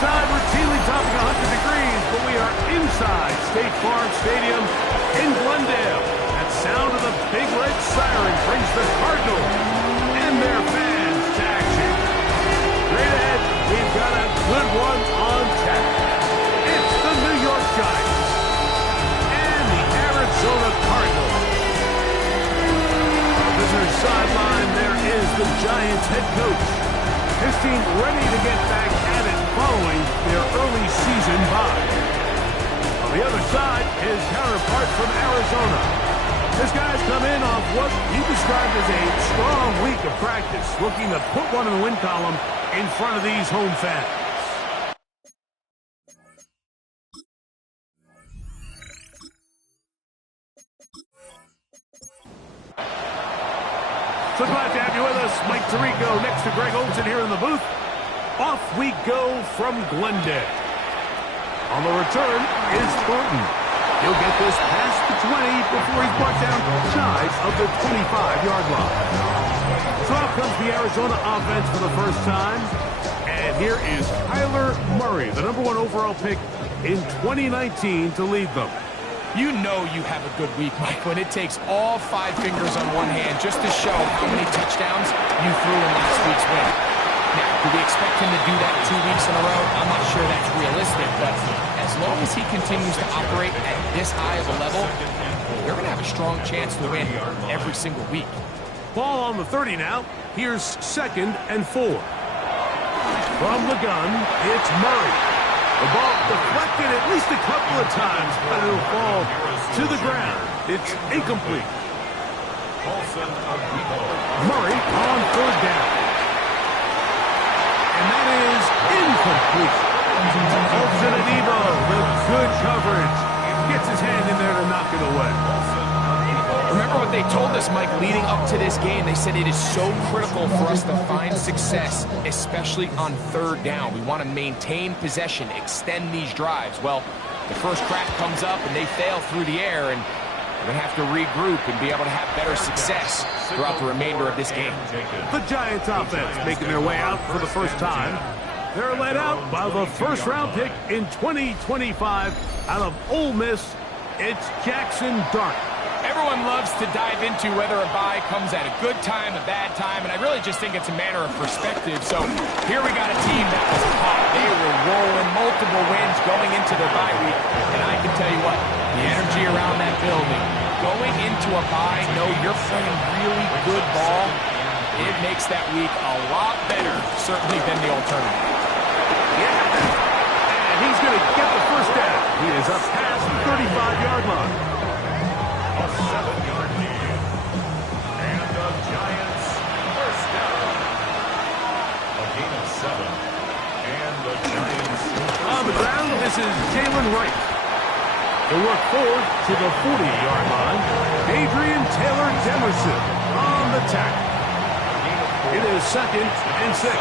outside, routinely topping 100 degrees, but we are inside State Farm Stadium in Glendale. That sound of the big red siren brings the Cardinals and their fans to action. Straight ahead, we've got a good one on tap. It's the New York Giants and the Arizona Cardinals. On the visitor's sideline, there is the Giants head coach. His team ready to get back at it following their early season bye. On the other side, his counterpart from Arizona. This guy's come in off what he described as a strong week of practice, looking to put one in the win column in front of these home fans. So glad to have you with us. Mike Tirico next to Greg Olsen here in the booth. Off we go from Glendale. On the return is Thornton. He'll get this past the 20 before he's brought down shy of the 25-yard line. So out comes the Arizona offense for the first time. And here is Kyler Murray, the #1 overall pick in 2019 to lead them. You know you have a good week, Mike, when it takes all 5 fingers on one hand just to show how many touchdowns you threw in last week's win. Now, do we expect him to do that 2 weeks in a row? I'm not sure that's realistic, but as long as he continues to operate at this high of a level, they're going to have a strong chance to win every single week. Ball on the 30 now. Here's 2nd and 4. From the gun, it's Murray. The ball deflected at least a couple of times, but it'll fall to the ground. It's incomplete. Murray on 3rd down. And that is incomplete. Olsen and Debo with good coverage. Gets his hand in there to knock it away. Remember what they told us, Mike, leading up to this game. They said it is so critical for us to find success, especially on 3rd down. We want to maintain possession, extend these drives. Well, the first crack comes up and they fail through the air, and we're going to have to regroup and be able to have better success throughout the remainder of this game. The Giants offense making their way out for the first time. They're led out by the first-round pick in 2025 out of Ole Miss. It's Jackson Dart. Everyone loves to dive into whether a bye comes at a good time, a bad time, and I really just think it's a matter of perspective. So here we got a team that was hot. They were rolling multiple wins going into their bye week, and I can tell you what, the energy around that building, going into a bye, know you're playing really good ball, it makes that week a lot better, certainly, than the alternative. Yeah, and he's going to get the first down. He is up past the 35-yard line. A 7-yard lead. And the Giants first down. A gain of 7. And the Giants on the ground, this is Jalen Wright. He'll work forward to the 40-yard line. Adrian Taylor Demerson on the tackle. It is 2nd and 6.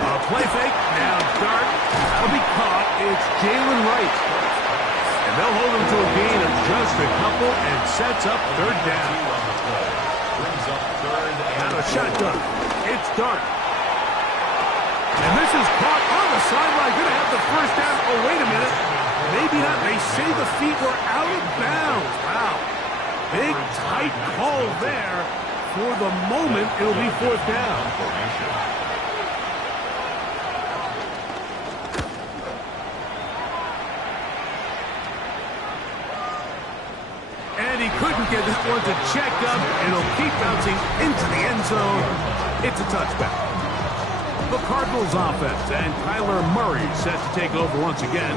A play fake. Now Dart. That'll be caught. It's Jalen Wright. And they'll hold him to a gain of just a couple and sets up 3rd down. brings up 3rd Out of shotgun. It's Dart. And this is caught on the sideline. Going to have the first down. Oh, wait a minute. Maybe not. They say the feet were out of bounds. Wow. Big, tight call there. For the moment, it'll be 4th down. And he couldn't get this one to check up. It'll keep bouncing into the end zone. It's a touchback. The Cardinals offense and Kyler Murray set to take over once again.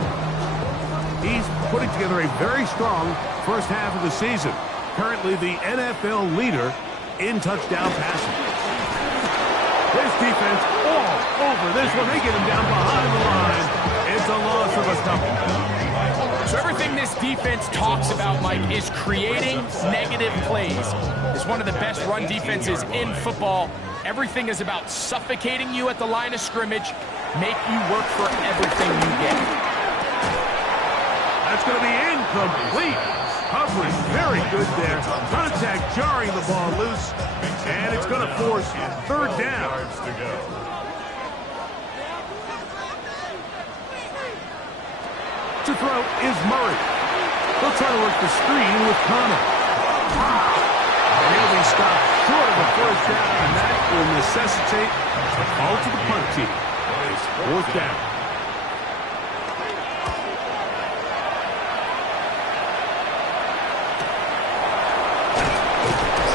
He's putting together a very strong first half of the season. Currently the NFL leader in touchdown passing. His defense all over this one. They get him down behind the line. It's a loss of a couple. So everything this defense talks about, Mike, is creating negative plays. It's one of the best run defenses in football. Everything is about suffocating you at the line of scrimmage, make you work for everything you get. That's going to be incomplete. coverage, very good there. Contact jarring the ball loose, and it's going to force third down. Yards to go. To throw is Murray. They'll try to work the screen with Connor. And he'll be stopped short of the first down, and that will necessitate a call to the punt team. It's fourth down.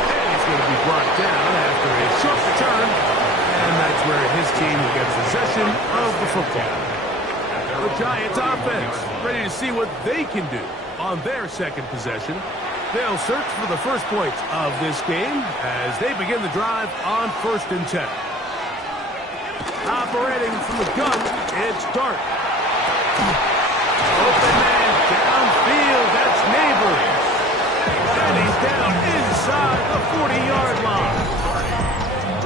And he's going to be brought down after a short return, and that's where his team will get possession of the football. The Giants offense ready to see what they can do on their second possession. They'll search for the first points of this game as they begin the drive on 1st and 10. Operating from the gun, it's Dart. Open man downfield, that's Neighbors. And he's down inside the 40-yard line.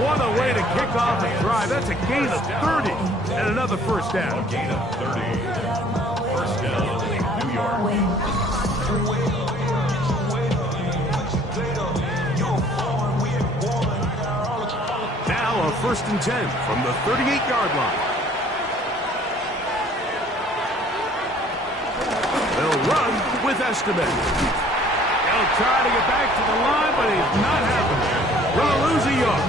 What a way to kick off a drive. That's a gain of 30 and another first down. A gain of 30. First down, New York. Now a 1st and 10 from the 38-yard line. They'll run with Esteban. He'll try to get back to the line, but he's not having it. Gonna lose a yard.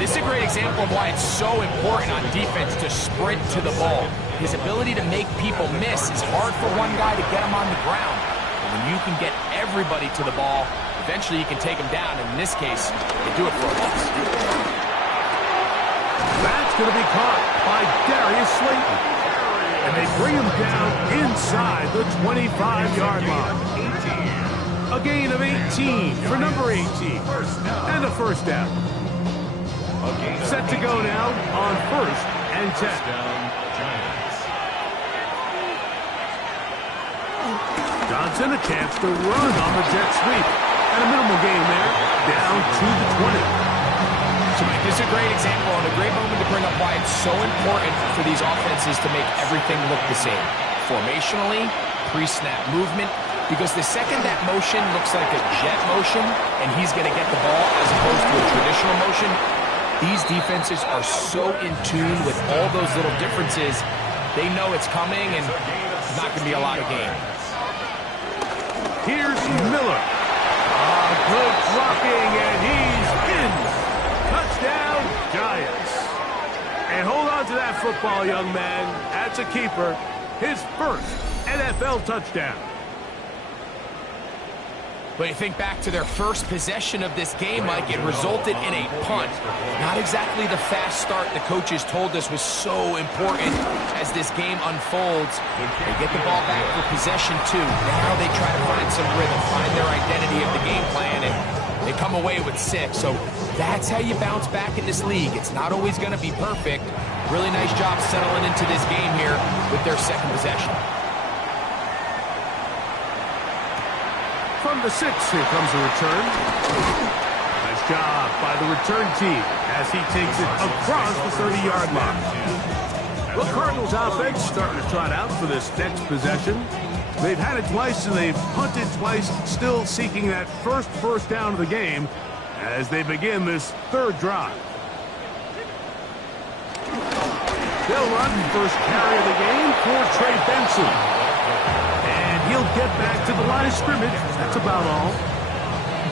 This is a great example of why it's so important on defense to sprint to the ball. His ability to make people miss is hard for one guy to get him on the ground. But when you can get everybody to the ball, eventually you can take him down. And in this case, they do it for a loss. That's going to be caught by Darius Slayton. And they bring him down inside the 25-yard line. A gain of 18 for number 18. And a first down. Set to go now on 1st and 10. Johnson a chance to run on the jet sweep. And a minimal gain there, down to the 20. So Mike, this is a great example and a great moment to bring up why it's so important for these offenses to make everything look the same. Formationally, pre-snap movement, because the second that motion looks like a jet motion and he's going to get the ball as opposed to a traditional motion, these defenses are so in tune with all those little differences. They know it's coming and it's not going to be a lot of gain. Here's Miller. Good blocking, and he's in. Touchdown, Giants. And hold on to that football, young man. That's a keeper. His first NFL touchdown. When you think back to their first possession of this game, Mike, it resulted in a punt. Not exactly the fast start the coaches told us was so important as this game unfolds. They get the ball back for possession 2. Now they try to find some rhythm, find their identity of the game plan, and they come away with 6. So that's how you bounce back in this league. It's not always going to be perfect. Really nice job settling into this game here with their second possession. From the 6, here comes a return. Nice job by the return team as he takes it across the 30-yard line. Well, Cardinals offense starting to trot out for this next possession. They've had it twice and they've punted twice, still seeking that first down of the game as they begin this third drive. They'll run first carry of the game for Trey Benson. He'll get back to the line of scrimmage. That's about all.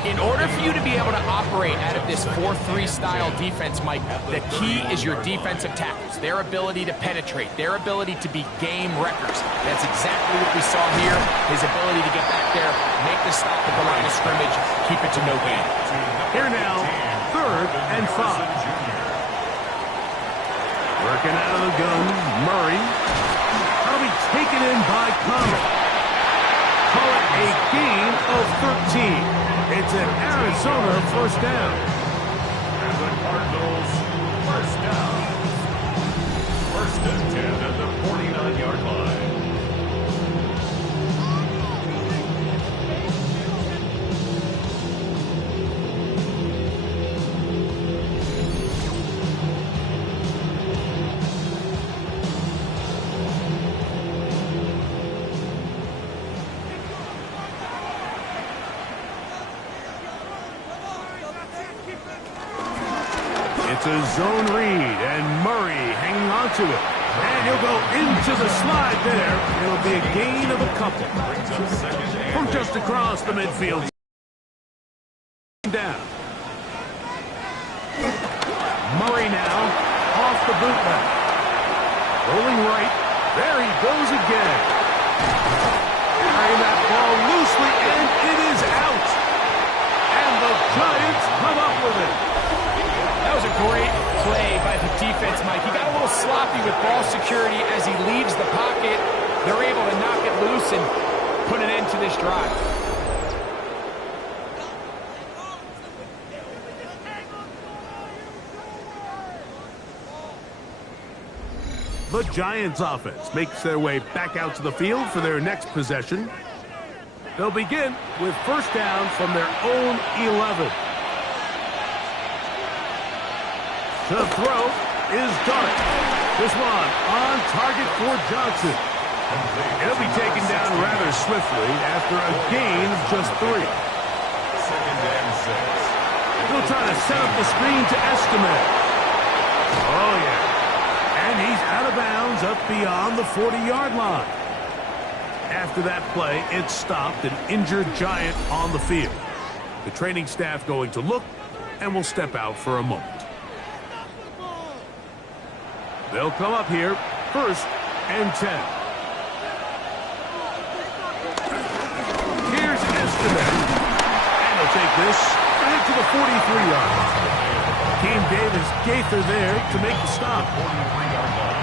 In order for you to be able to operate out of this 4-3 style defense, Mike, the key is your defensive tackles, their ability to penetrate, their ability to be game wreckers. That's exactly what we saw here, his ability to get back there, make the stop at the line of scrimmage, keep it to no gain. Here now, 3rd and 5. Working out of the gun, Murray. That'll be taken in by Connor. Call it a gain of 13. It's an Arizona first down. And the Cardinals first down. 1st and 10 at the 49-yard line. It's a zone read, and Murray hanging on to it. And he'll go into the slide there. It'll be a gain of a couple. From just across the midfield. Down. Murray now off the bootleg. Rolling right. There he goes again. Carrying that ball loosely, and it is out. And the Giants come up with it. That was a great play by the defense, Mike. He got a little sloppy with ball security as he leaves the pocket. They're able to knock it loose and put an end to this drive. The Giants offense makes their way back out to the field for their next possession. They'll begin with first down from their own 11. The throw is Dart. This one on target for Johnson. It'll be taken down rather swiftly after a gain of just 3. Second and 6. He'll try to set up the screen to Estimate. Oh, yeah. And he's out of bounds up beyond the 40-yard line. After that play, it stopped an injured Giant on the field. The training staff going to look and will step out for a moment. They'll come up here, first and 10. Here's Estimate. And he'll take this back to the 43-yard line. Team Davis Gaither there to make the stop.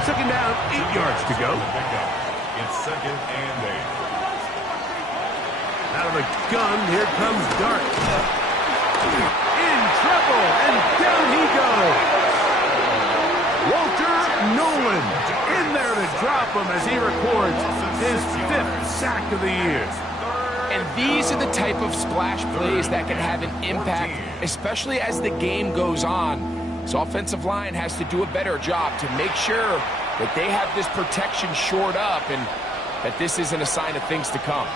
Second down, 8 yards to go. It's second and 8. Out of the gun, here comes Dart. In trouble, and down he goes. Walter Nolan in there to drop him as he records his 5th sack of the year. And these are the type of splash plays that can have an impact, especially as the game goes on. So offensive line has to do a better job to make sure that they have this protection shored up and that this isn't a sign of things to come.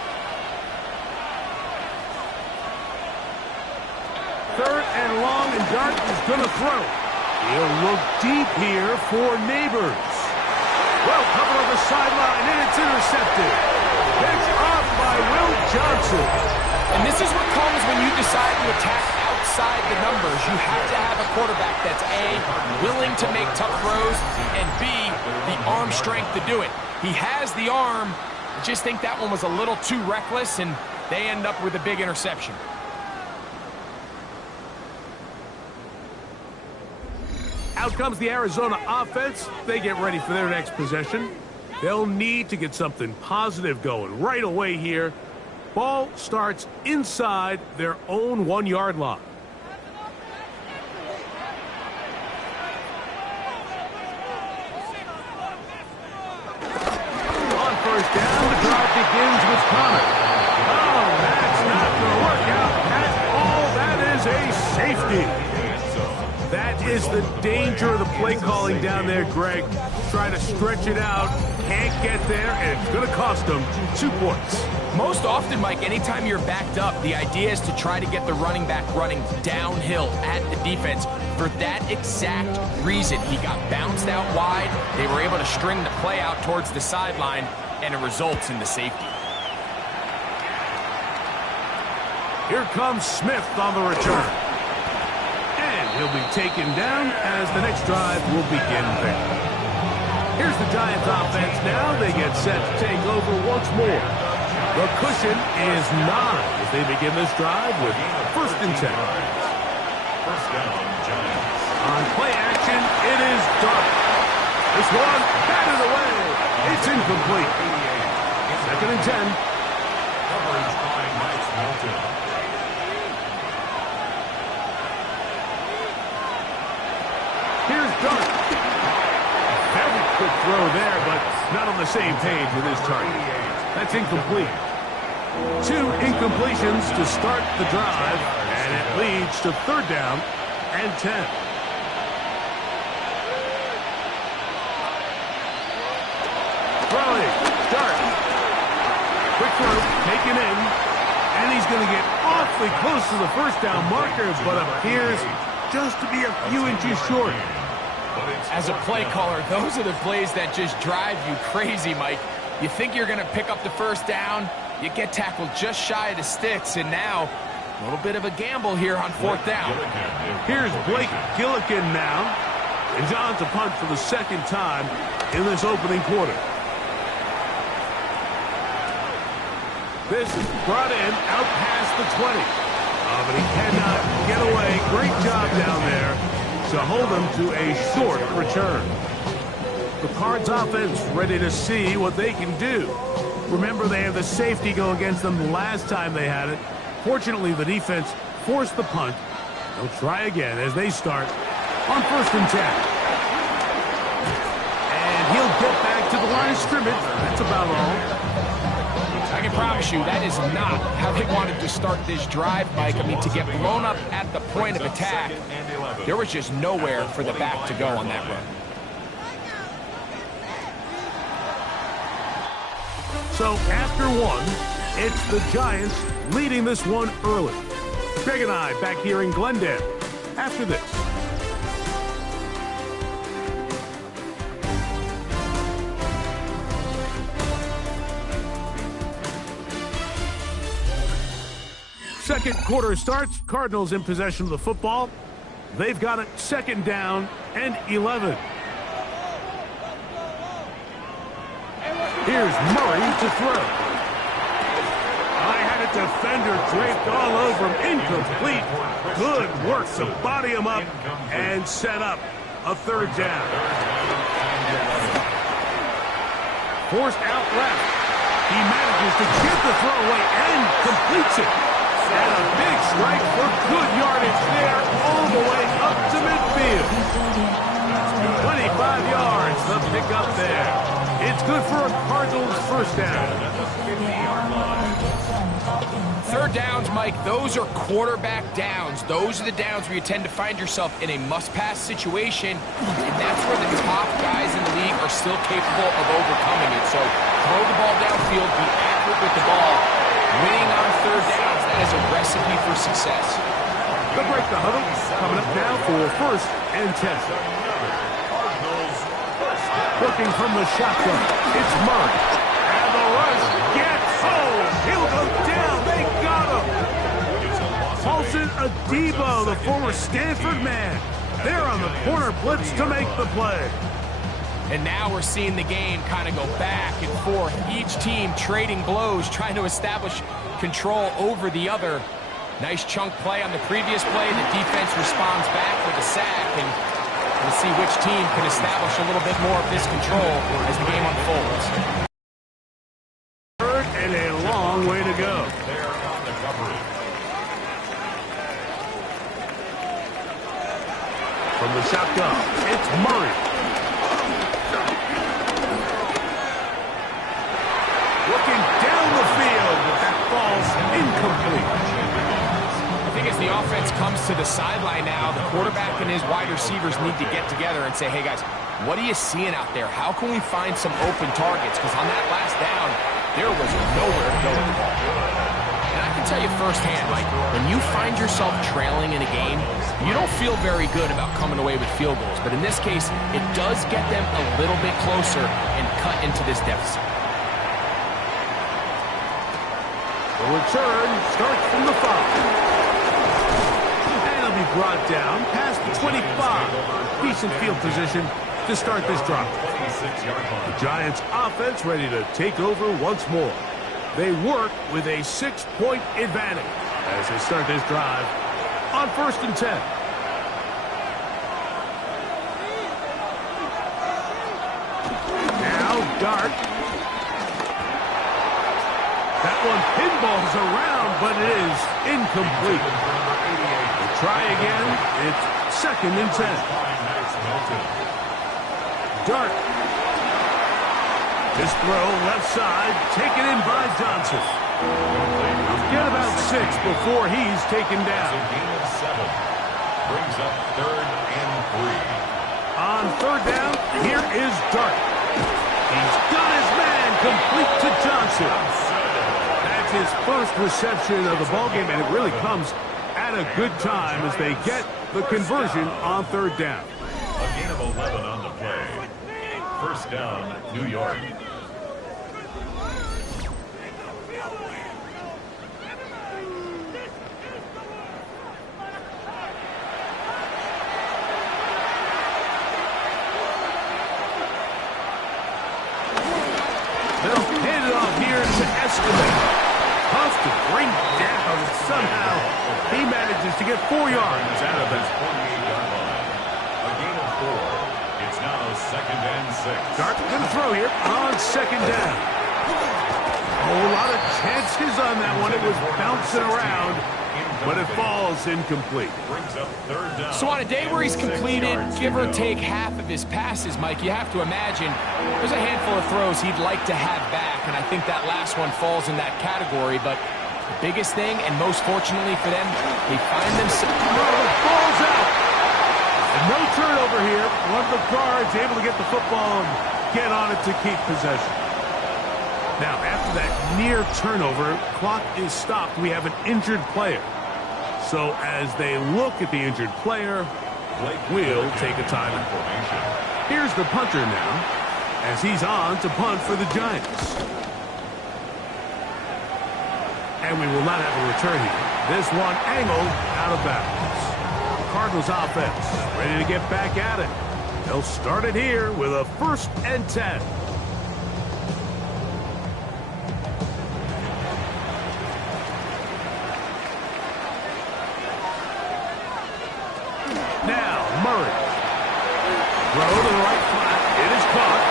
Third and long, and Dart is going to throw. He'll look deep here for Neighbors. Well covered on the sideline, and it's intercepted. Picked off by Will Johnson. And this is what comes when you decide to attack outside the numbers. You have to have a quarterback that's A, willing to make tough throws, and B, the arm strength to do it. He has the arm. I just think that one was a little too reckless, and they end up with a big interception. Out comes the Arizona offense. They get ready for their next possession. They'll need to get something positive going right away here. Ball starts inside their own 1-yard line. On first down, the drive begins with Connor. Oh, that's not going to work out at all. That is a safety. That is the danger of the play calling down there, Greg. Try to stretch it out, can't get there, and it's going to cost them 2 points. Most often, Mike, anytime you're backed up, the idea is to try to get the running back running downhill at the defense. For that exact reason, he got bounced out wide. They were able to string the play out towards the sideline, and it results in the safety. Here comes Smith on the return. And he'll be taken down as the next drive will begin there. Here's the Giants offense now. They get set to take over once more. The cushion is 9 as they begin this drive with first and 10. First down, Giants. On play action, it is Dart. This one batted away. It's incomplete. Second and 10. Coverage by Mike Milton. Here's Dart. Very quick throw there, but not on the same page with his target. That's incomplete. 2 incompletions to start the drive, and it leads to third down and 10. Throwing, Dart. Quick throw, taken in, and he's going to get awfully close to the first down marker, but appears just to be a few inches short. As a play caller, those are the plays that just drive you crazy, Mike. You think you're going to pick up the first down, you get tackled just shy of the sticks, and now a little bit of a gamble here on fourth down. Here's Blake Gillikin now, and John to punt for the second time in this opening quarter. This is brought in out past the 20. But he cannot get away. Great job down there to hold him to a short return. The Cards offense ready to see what they can do. Remember, they have the safety go against them last time they had it. Fortunately, the defense forced the punt. They'll try again as they start on 1st and 10. And he'll get back to the line of scrimmage. That's about all. I can promise you that is not how they wanted to start this drive, Mike. I mean, to get blown up at the point of attack, there was just nowhere for the back to go on that run. So after one, it's the Giants leading this one early. Greg and I back here in Glendale after this. Second quarter starts. Cardinals in possession of the football. They've got it 2nd down and 11. Here's Murray to throw. I had a defender draped all over him. Incomplete. Good work to body him up and set up a 3rd down. Forced out left. He manages to get the throw away and completes it. And a big strike for good yardage there all the way up to midfield. 25 yards the pickup there. It's good for a Cardinals 1st down. 3rd downs, Mike, those are quarterback downs. Those are the downs where you tend to find yourself in a must-pass situation, and that's where the top guys in the league are still capable of overcoming it. So throw the ball downfield, be accurate with the ball. Winning on 3rd downs, that is a recipe for success. They'll break the huddle. Coming up now for 1st and 10. Looking from the shotgun, it's Murray. And the rush gets home. He'll go down. They got him. Paulson Adebo, the former Stanford man. They're on the corner blitz to make the play. And now we're seeing the game kind of go back and forth. Each team trading blows, trying to establish control over the other. Nice chunk play on the previous play. The defense responds back with a sack, and we'll see which team can establish a little bit more of this control as the game unfolds. 3rd and a long way to go. From the shotgun, it's Murray. Looking down the field, but that ball's incomplete. I think as the offense comes to the sideline now, the quarterback and his wide receivers need to get together and say, hey guys, what are you seeing out there? How can we find some open targets? Because on that last down, there was nowhere to go with the ball. And I can tell you firsthand, like, when you find yourself trailing in a game, you don't feel very good about coming away with field goals. But in this case, it does get them a little bit closer and cut into this deficit. The return starts from the 5. And he'll be brought down past the 25. Decent field position to start this drive. The Giants offense ready to take over once more. They work with a 6-point advantage as they start this drive on 1st and 10. Now Dart. That one pinballs around, but it is incomplete. We'll try again. It's 2nd and 10. Dart. This throw left side, taken in by Johnson. Get about 6 before he's taken down. Brings up 3rd and 3. On 3rd down, here is Dart. He's got his man complete to Johnson. That's his first reception of the ballgame, and it really comes at a good time as they get the conversion on third down. A gain of 11 on the play. First down, New York. They'll hand it off here to Escalade. Huff to bring down, and somehow he manages to get 4 yards out of it. 48-yard line. A gain of 4. It's now second and 6. Dart going to throw here on second down. A lot of chances on that one. It was bouncing around, but it falls incomplete. Brings up third down. So on a day where he's completed, give or take half of his passes, Mike, you have to imagine there's a handful of throws he'd like to have back, and I think that last one falls in that category. But the biggest thing, and most fortunately for them, they find themselves... The ball's out. And no turnover here. One of the guards able to get the football and get on it to keep possession. Now, after that near turnover, clock is stopped. We have an injured player. So as they look at the injured player, we'll take a timeout. Here's the punter now, as he's on to punt for the Giants. And we will not have a return here. This one angled out of bounds. Cardinals offense ready to get back at it. They'll start it here with a 1st and 10. Now, Murray. Throw to the right flat. It is caught.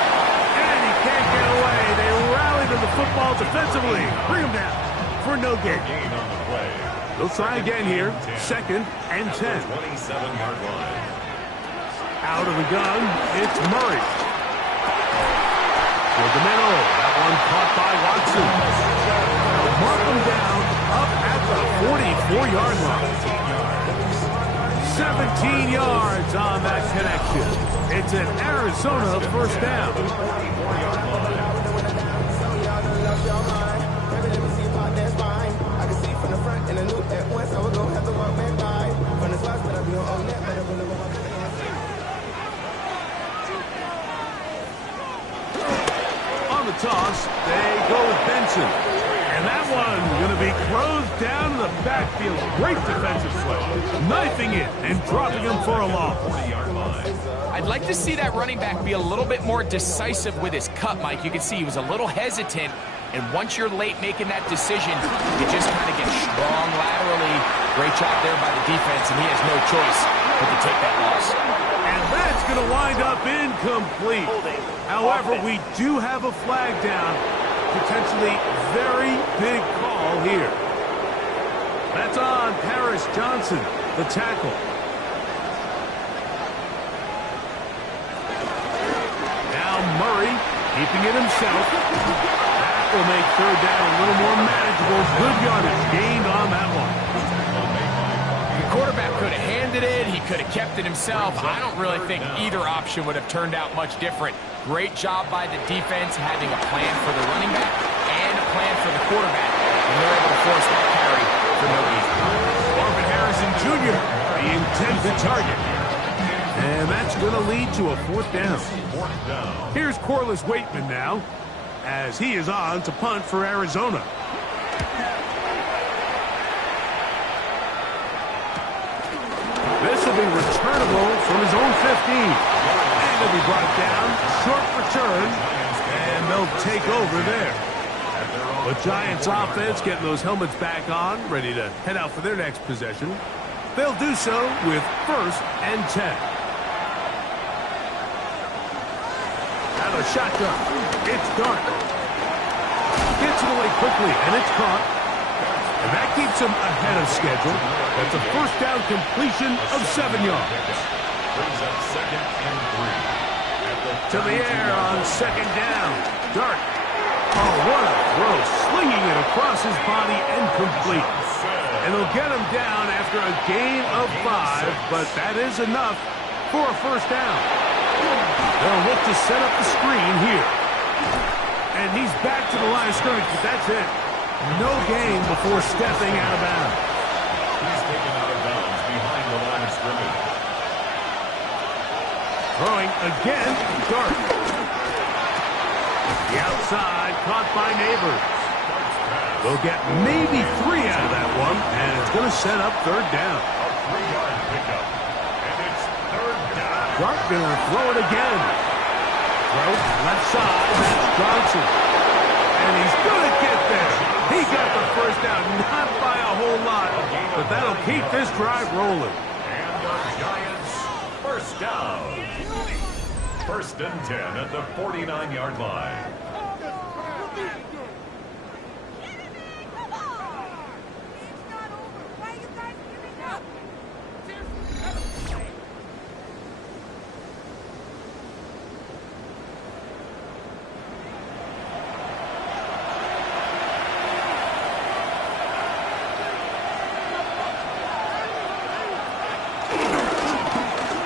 And he can't get away. They rally to the football defensively. Bring him down for no gain. Gain on the play. They'll try again here. 2nd and 10. 27-yard line. Out of the gun, it's Murray. With the middle. That one caught by Watson. They'll mark him down up at the 44-yard line. 17 yards on that connection. It's an Arizona 1st down. On the toss, they go with Benson. And that one going to be closed down in the backfield. Great defensive play. Knifing it and dropping him for a loss. 40-yard line. I'd like to see that running back be a little bit more decisive with his cut, Mike. You can see he was a little hesitant, and once you're late making that decision, you just kind of get strong laterally. Great job there by the defense, and he has no choice but to take that loss. And that's going to wind up incomplete. However, we do have a flag down. Potentially very big call here. That's on Paris Johnson, the tackle. Now Murray keeping it himself. That will make third down a little more manageable. Good yardage gained on that one. The quarterback could have handed it. He could have kept it himself. I don't really think either option would have turned out much different. Great job by the defense having a plan for the running back and a plan for the quarterback. And they're able to force that carry for no gain. Marvin Harrison Jr., the intended target. And that's going to lead to a 4th down. Here's Corliss Waitman now, as he is on to punt for Arizona. This will be returnable from his own 15. And it'll be brought down, short return, and they'll take over there. The Giants offense getting those helmets back on, ready to head out for their next possession. They'll do so with 1st and 10. Out of shotgun, it's Dart. Gets it away quickly, and it's caught. And that keeps him ahead of schedule. That's a 1st down completion of 7 yards. Brings up 2nd and 3. To the air on 2nd down. Dart. Oh, what a throw. Slinging it across his body and complete. And they'll get him down after a gain of 5, but that is enough for a 1st down. They'll look to set up the screen here. And he's back to the line of scrimmage, but that's it. No gain before stepping out of bounds. He's taken out side, caught by Neighbors. They'll get maybe 3 out of that one, and it's going to set up third down. A 3-yard pickup. And it's third down. Dart going to throw it again. Throw left side, that's Johnson. And he's going to get there. He got the first down, not by a whole lot, but that'll keep this drive rolling. And the Giants first down. First and 10 at the 49-yard line.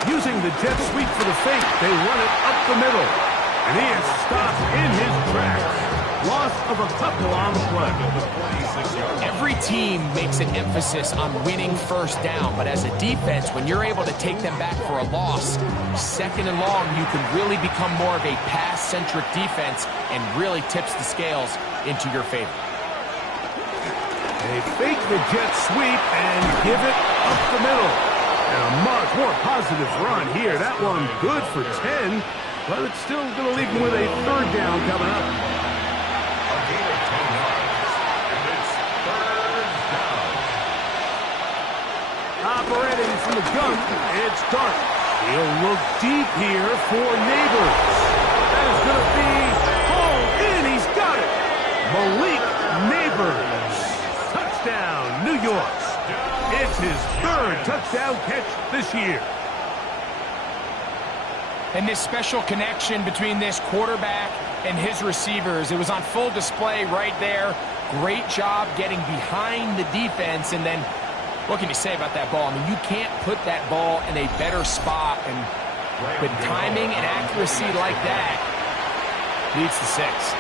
Using the jet sweep for the fake, they run it up the middle. And he is stopped in his tracks. Loss of a couple on the play. Every team makes an emphasis on winning first down, but as a defense, when you're able to take them back for a loss, second and long, you can really become more of a pass-centric defense and really tips the scales into your favor. They fake the jet sweep and give it up the middle. And a much more positive run here. That one good for 10, but it's still going to leave him with a third down coming up. A gain of 10 yards. And it's third down. Operating from the gun, it's Dart. He'll look deep here for Neighbors. That is going to be hauled in. He's got it. Malik Neighbors. Touchdown, New York. It's his third touchdown catch this year. And this special connection between this quarterback and his receivers, it was on full display right there. Great job getting behind the defense. And then, what can you say about that ball? I mean, you can't put that ball in a better spot. And with timing and accuracy like that, leads to 6.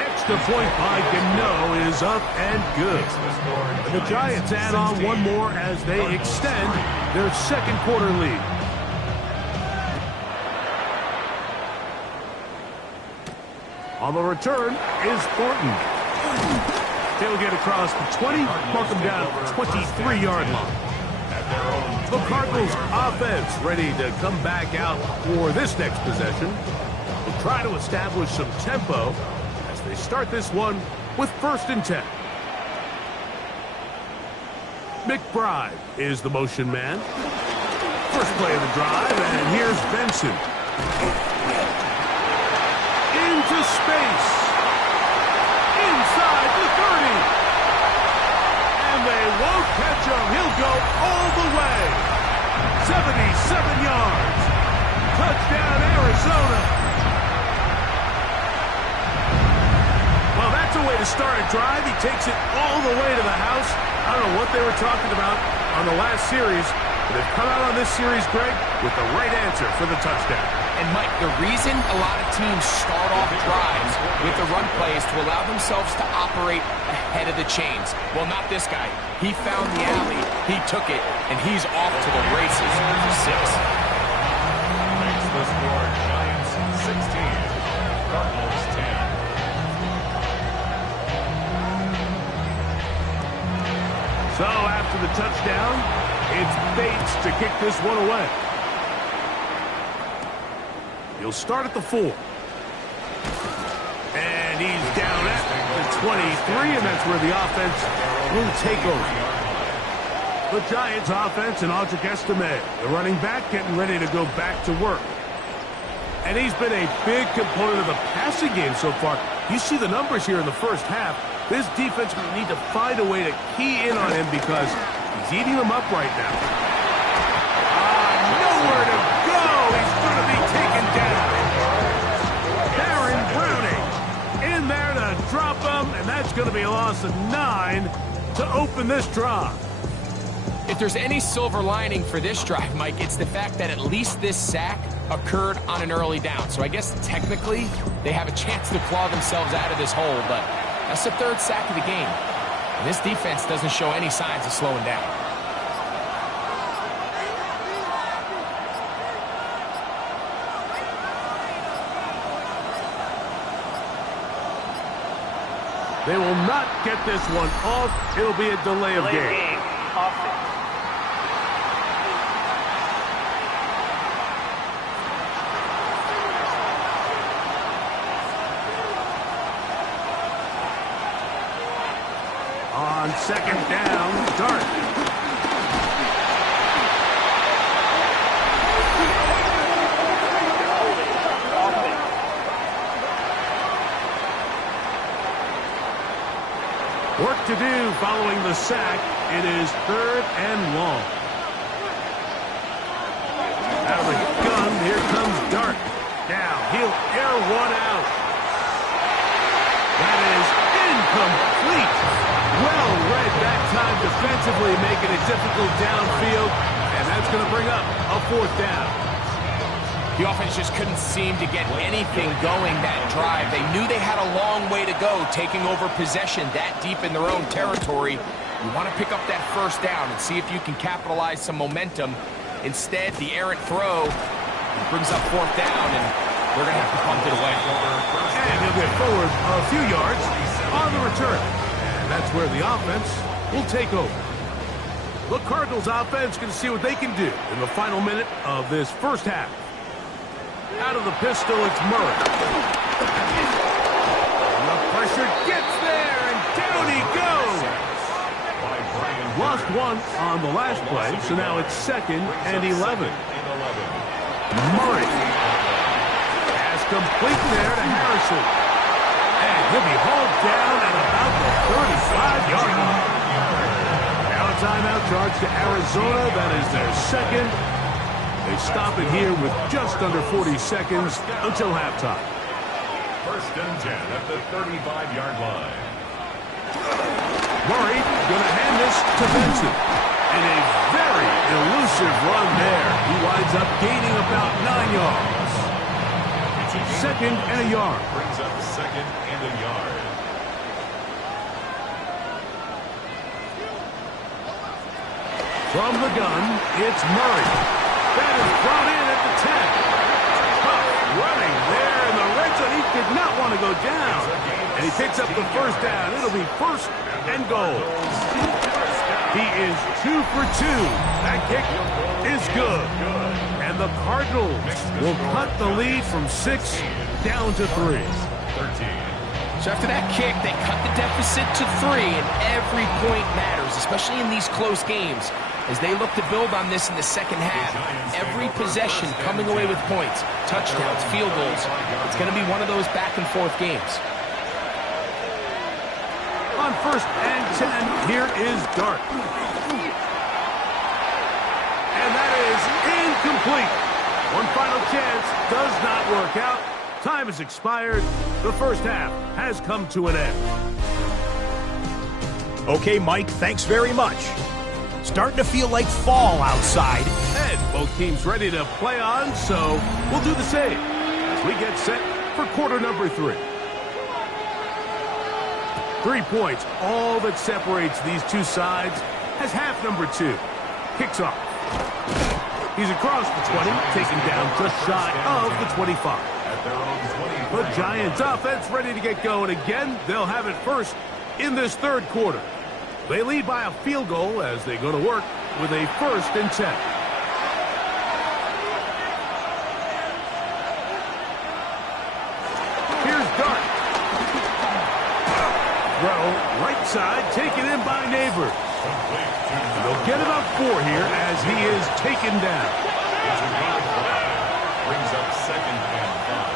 Extra point by Gano is up and good. And the Giants add on one more as they extend their second quarter lead. On the return is Thornton. He'll get across the 20, mark him down at the 23-yard line. The Cardinals offense ready to come back out for this next possession. They'll try to establish some tempo. They start this one with first and 10. McBride is the motion man. First play of the drive, and here's Benson. Into space. Inside the 30. And they won't catch him. He'll go all the way. 77 yards. Touchdown, Arizona. Well, that's a way to start a drive. He takes it all the way to the house. I don't know what they were talking about on the last series, but they've come out on this series, Greg, with the right answer for the touchdown. And, Mike, the reason a lot of teams start off drives with the run play is to allow themselves to operate ahead of the chains. Well, not this guy. He found the alley, he took it, and he's off to the races for 6. Makes the score Giants 16, Cardinals 10. So after the touchdown, it's Bates to kick this one away. He'll start at the 4. And he's down at the 23, and that's where the offense will take over. The Giants offense and Audric Estime, the running back, getting ready to go back to work. And he's been a big component of the passing game so far. You see the numbers here in the first half. This defense will need to find a way to key in on him because he's eating them up right now. Nowhere to go. He's going to be taken down. Baron Browning in there to drop him, and that's going to be a loss of 9 to open this drive. If there's any silver lining for this drive, Mike, it's the fact that at least this sack occurred on an early down. So I guess technically they have a chance to claw themselves out of this hole, but that's the 3rd sack of the game. And this defense doesn't show any signs of slowing down. They will not get this one off. It'll be a delay of game. Offense. On second down, Dart. Work to do following the sack. It is 3rd and long. Out of the gun, here comes Dart. Now, he'll air one out. That is incomplete. Well read that time defensively, making it difficult downfield, and that's going to bring up a 4th down. The offense just couldn't seem to get anything going that drive. They knew they had a long way to go, taking over possession that deep in their own territory. You want to pick up that 1st down and see if you can capitalize some momentum. Instead, the errant throw brings up 4th down, and they're going to have to punt it away. And he'll get forward a few yards on the return. And that's where the offense will take over. The Cardinals offense can see what they can do in the final minute of this first half. Out of the pistol, it's Murray. The pressure gets there, and down he goes. Lost one on the last play, so now it's 2nd and 11. Murray. Pass complete there to Harrison. And he'll be hauled down at about the 35-yard line. Now a timeout charge to Arizona. That is their 2nd. They stop it here with just under 40 seconds until halftime. 1st and 10 at the 35-yard line. Murray going to hand this to Benson. And a very elusive run there. He winds up gaining about 9 yards. 2nd and a yard. Brings up 2nd and a yard. From the gun, it's Murray. That is brought in at the 10. Tough running there in the red zone. He did not want to go down. And he picks up the 1st down. It'll be 1st and goal. He is 2 for 2. That kick is good. And the Cardinals will cut the lead from 6 down to 3. 13. So after that kick, they cut the deficit to 3, and every point matters, especially in these close games. As they look to build on this in the 2nd half, every possession coming away with points, touchdowns, field goals. It's going to be one of those back-and-forth games. On 1st and 10, here is Dart. And that is incomplete. One final chance does not work out. Time has expired. The 1st half has come to an end. Okay, Mike, thanks very much. Starting to feel like fall outside. And both teams ready to play on, so we'll do the same as we get set for quarter number 3. 3 points, all that separates these two sides, as half number 2 kicks off. He's across the 20, taken down just shy of the 25. The Giants offense ready to get going again. They'll have it first in this 3rd quarter. They lead by a field goal as they go to work with a 1st and 10. Here's Dart. Throw, right side, taken in by Neighbors. They'll get about 4 here as he is taken down. Brings up 2nd and 5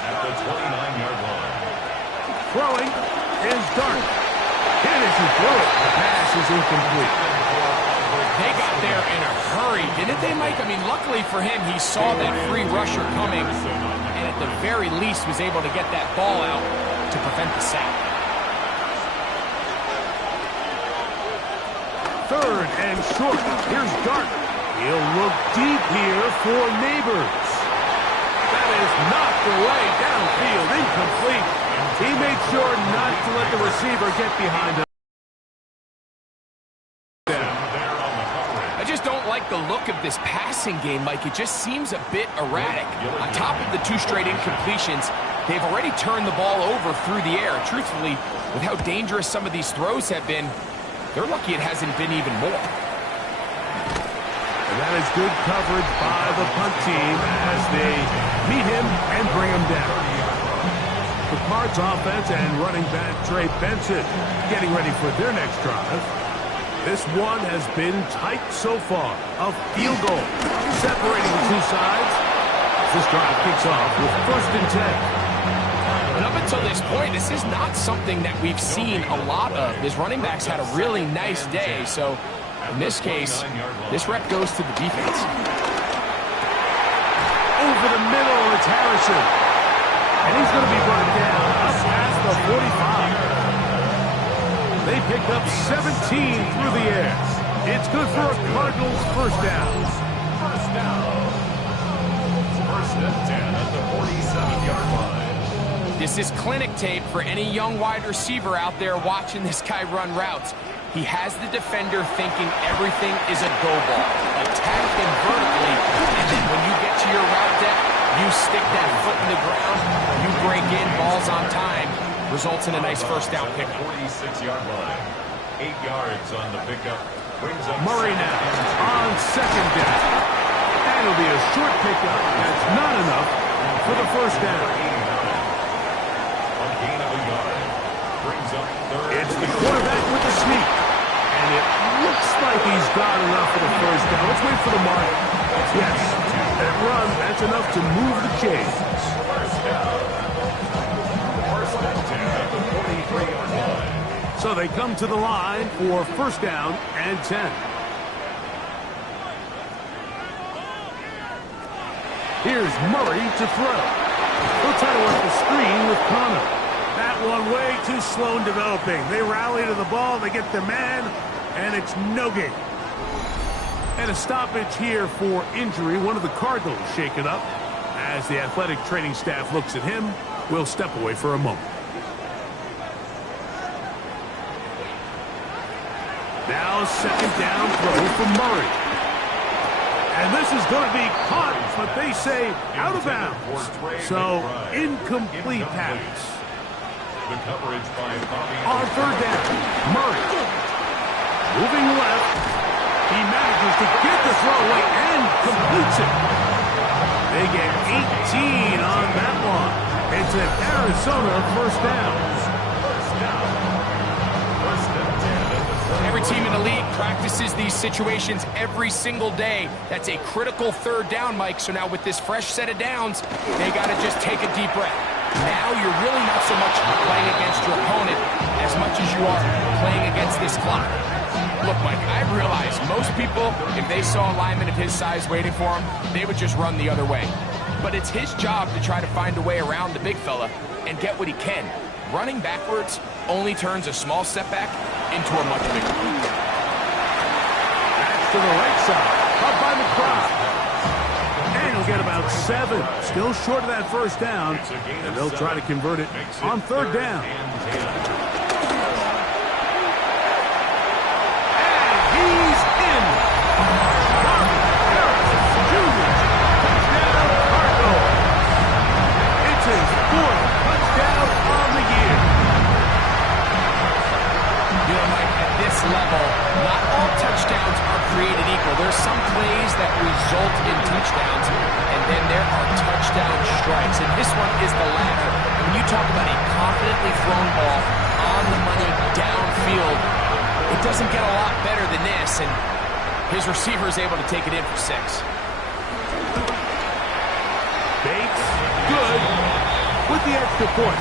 at the 29-yard line. Throwing is Dart. And as he threw it, the pass is incomplete. They got there in a hurry, didn't they, Mike? I mean, luckily for him, he saw that free rusher coming, and at the very least was able to get that ball out to prevent the sack. 3rd and short. Here's Dart. He'll look deep here for Neighbors. That is knocked away downfield, incomplete. He made sure not to let the receiver get behind him. I just don't like the look of this passing game, Mike. It just seems a bit erratic. On top of the 2 straight incompletions, They've already turned the ball over through the air. Truthfully, with how dangerous some of these throws have been, they're lucky it hasn't been even more. And that is good coverage by the punt team as they meet him and bring him down. The Cards offense and running back Trey Benson getting ready for their next drive. This one has been tight so far. A field goal separating the two sides. This drive kicks off with 1st and 10. And up until this point, this is not something that we've seen a lot of. His running backs had a really nice day, so in this case, this rep goes to the defense. Over the middle, it's Harrison. And he's going to be brought down up past the 45. They pick up 17 through the air. It's good for a Cardinals first down. First down. 1st and 10 at the 47-yard line. This is clinic tape for any young wide receiver out there watching this guy run routes. He has the defender thinking everything is a go ball. Attack him vertically, and then when you get to your route depth, you stick that foot in the ground, you break in, balls on time, results in a nice first down pickup. 46-yard line. 8 yards on the pickup. Brings up Murray now on 2nd down. And it'll be a short pickup. That's not enough for the first down. Gain of a yard. Brings up 3rd. It's the quarterback with the sneak. And it looks like he's got enough for the first down. Let's wait for the mark. Yes, that run, that's enough to move the chains. First down. 1st and 10 at the 43-yard line. So they come to the line for 1st down and 10. Here's Murray to throw. He'll try to work the screen with Connor. That one way too slow in developing. They rally to the ball, they get the man, and it's no gain. And a stoppage here for injury. One of the Cardinals shaken up. As the athletic training staff looks at him, we'll step away for a moment. Now 2nd down throw for Murray. And this is going to be caught, but they say out of bounds. So incomplete pass. The coverage by Bobby. On 3rd down, Murray. Moving left. He manages to get the throw away and completes it. They get 18 on that one. It's an Arizona first down. Every team in the league practices these situations every single day. That's a critical 3rd down, Mike. So now with this fresh set of downs, they got to just take a deep breath. Now you're really not so much playing against your opponent as much as you are playing against this clock. Look, Mike, I realize most people, if they saw a lineman of his size waiting for him, they would just run the other way. But it's his job to try to find a way around the big fella and get what he can. Running backwards only turns a small setback into a much bigger one. That's to the right side. Up by McBride. And he'll get about 7. Still short of that first down. And they'll try to convert it on 3rd down. And he's in. Touchdown, Cardinals. It's his 4th touchdown on the year. You know, Mike, at this level, not all touchdowns are created equal. There's some plays that result in touchdowns, and then there are touchdown strikes. And this one is the latter. And when you talk about a confidently thrown ball on the money downfield, it doesn't get a lot better than this. And his receiver is able to take it in for 6. Bates, good, with the extra point.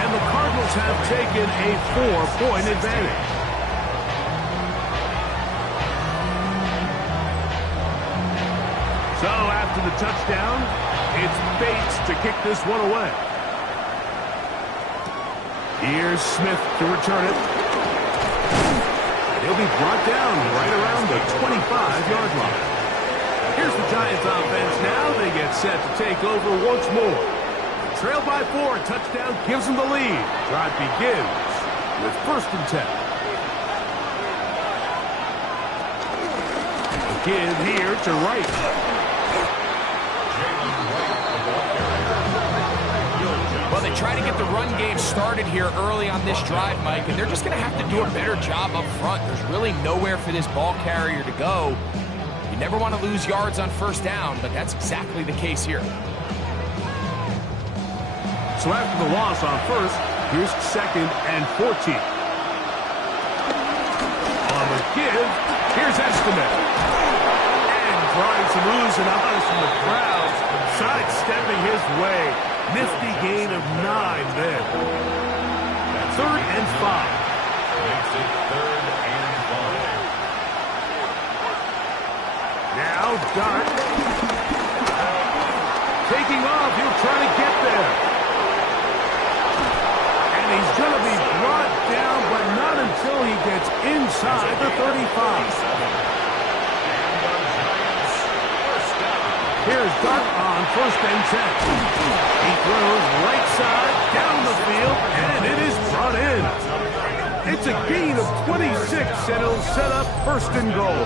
And the Cardinals have taken a 4-point advantage. So after the touchdown, it's Bates to kick this one away. Here's Smith to return it. He'll be brought down right around the 25-yard line. Here's the Giants offense now. They get set to take over once more. Trailed by 4, touchdown gives them the lead. Drive begins with 1st and 10. Give here to Wright. they try to get the run game started here early on this drive, Mike, and they're just going to have to do a better job up front. There's really nowhere for this ball carrier to go. You never want to lose yards on first down, but that's exactly the case here. So after the loss on first, here's 2nd and 14. On the give, here's Estimate. And trying some oohs and ahs from the crowd, sidestepping his way. Nifty gain of 9 there. 3rd and 5. Makes it 3rd and 5. Now Dart. Taking off, he'll try to get there. And he's going to be brought down, but not until he gets inside the 35. Here's Dart on 1st and 10. He throws right side, down the field, and it is brought in. It's a gain of 26, and it'll set up 1st and goal.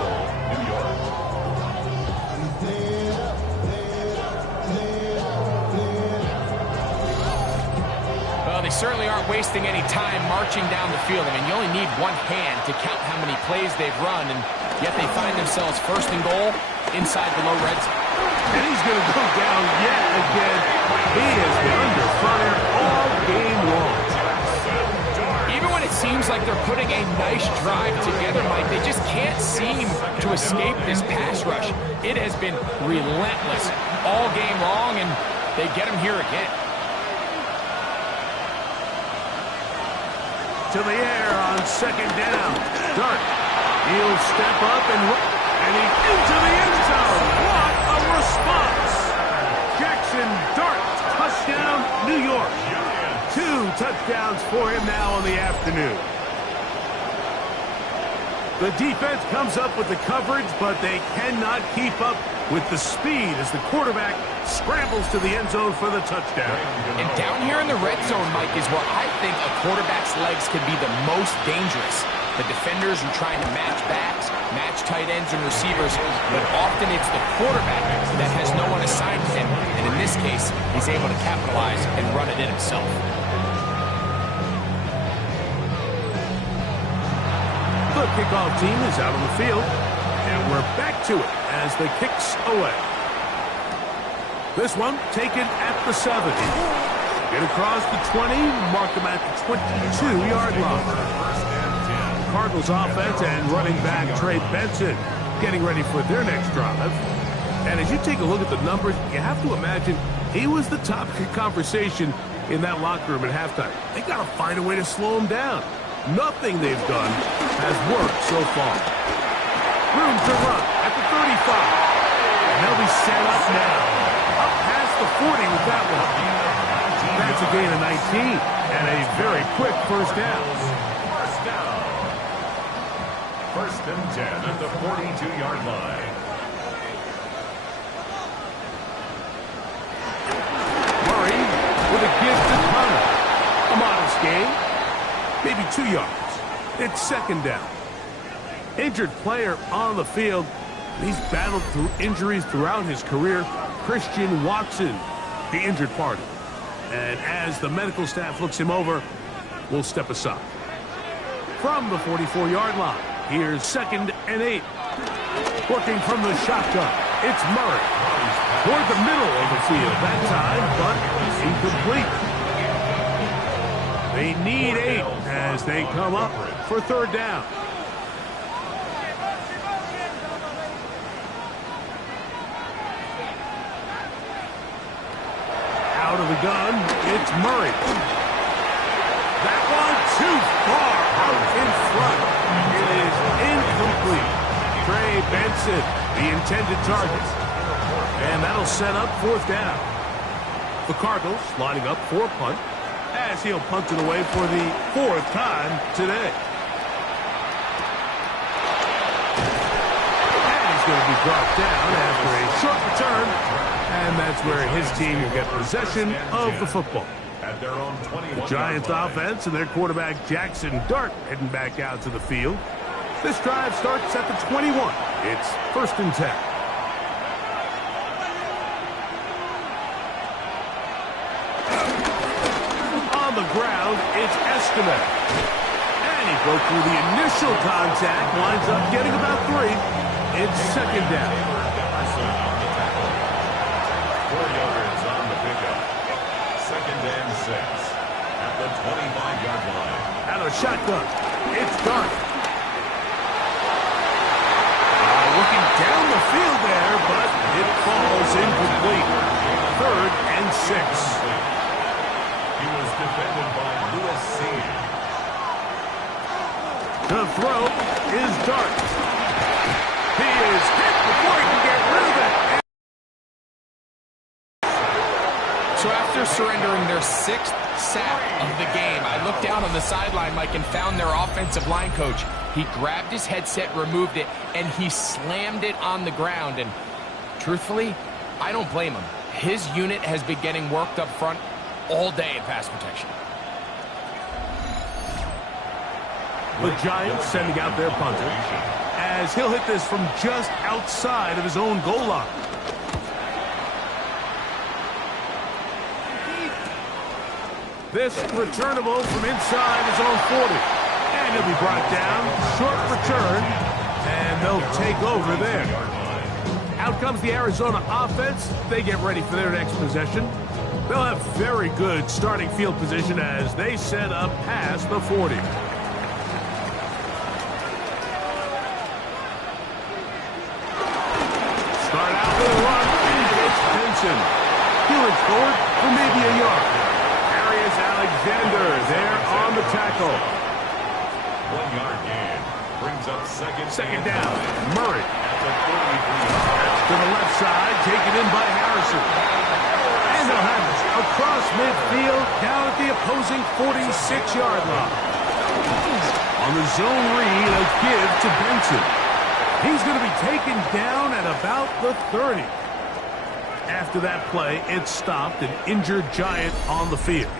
Well, they certainly aren't wasting any time marching down the field. I mean, you only need one hand to count how many plays they've run, and yet they find themselves 1st and goal inside the low red zone. And he's going to go down yet again. He has been under fire all game long. Even when it seems like they're putting a nice drive together, Mike, they just can't seem to escape this pass rush. It has been relentless all game long, and they get him here again. To the air on 2nd down. Dart. He'll step up and he's into the end zone. What a response! Jackson Dart, touchdown, New York. 2 touchdowns for him now on the afternoon. The defense comes up with the coverage, but they cannot keep up with the speed as the quarterback scrambles to the end zone for the touchdown. And down here in the red zone, Mike, is where I think a quarterback's legs can be the most dangerous. The defenders are trying to match backs, match tight ends and receivers, but often it's the quarterback that has no one assigned to him. And in this case, he's able to capitalize and run it in himself. The kickoff team is out on the field, and we're back to it as the kicks away. This one taken at the 7. Get across the 20, mark them at the 22-yard line. Cardinals offense and running back Trey Benson getting ready for their next drive. And as you take a look at the numbers, you have to imagine he was the top conversation in that locker room at halftime. They got to find a way to slow him down. Nothing they've done has worked so far. Room to run at the 35. And they'll be set up now. Up past the 40 with that one. That's a gain of 19 and a very quick 1st down. 1st and 10 at the 42-yard line. Murray with a give to Connor. A modest gain. Maybe 2 yards. It's 2nd down. Injured player on the field. He's battled through injuries throughout his career. Christian Watson, the injured party. And as the medical staff looks him over, we'll step aside. From the 44-yard line, here's 2nd and 8. Working from the shotgun, it's Murray. Toward the middle of the field that time, but incomplete. They need 8 as they come up for 3rd down. Out of the gun, it's Murray. That one too far out in front. It is incomplete. Trey Benson, the intended target. And that'll set up 4th down. The Cardinals lining up for a punt as he'll punt it away for the 4th time today. And he's going to be brought down after a short return. And that's where his team will get possession of the football. At their own 21. The Giants offense and their quarterback Jackson Dart heading back out to the field. This drive starts at the 21. It's 1st and 10. yesterday. And he broke through the initial contact, winds up getting about 3. It's second down. 4 yards on the pickup. Second and 6 at the 25-yard line. Out of shotgun. It's Dart. Looking down the field there, but it falls incomplete. Third and 6. He was defended by Lewis Seed. The throw is Dart. He is hit before he can get rid of it. So after surrendering their 6th sack of the game, I looked down on the sideline, Mike, and found their offensive line coach. He grabbed his headset, removed it, and he slammed it on the ground. And truthfully, I don't blame him. His unit has been getting worked up front all day in pass protection. The Giants sending out their punter as he'll hit this from just outside of his own goal line. This returnable from inside his own 40. And he'll be brought down, short return, and they'll take over there. Out comes the Arizona offense. They get ready for their next possession. They'll have very good starting field position as they set up past the 40. Start out with a run, and it's Benson. He looks forward for maybe a yard. Darius Alexander there on the tackle. 1 yard gain. Brings up second down. Murray. At the 43. To the left side, taken in by Harrison. And they'll have it across midfield, down at the opposing 46-yard line. On the zone read, a give to Benson. He's going to be taken down at about the 30. After that play, it stopped an injured Giant on the field.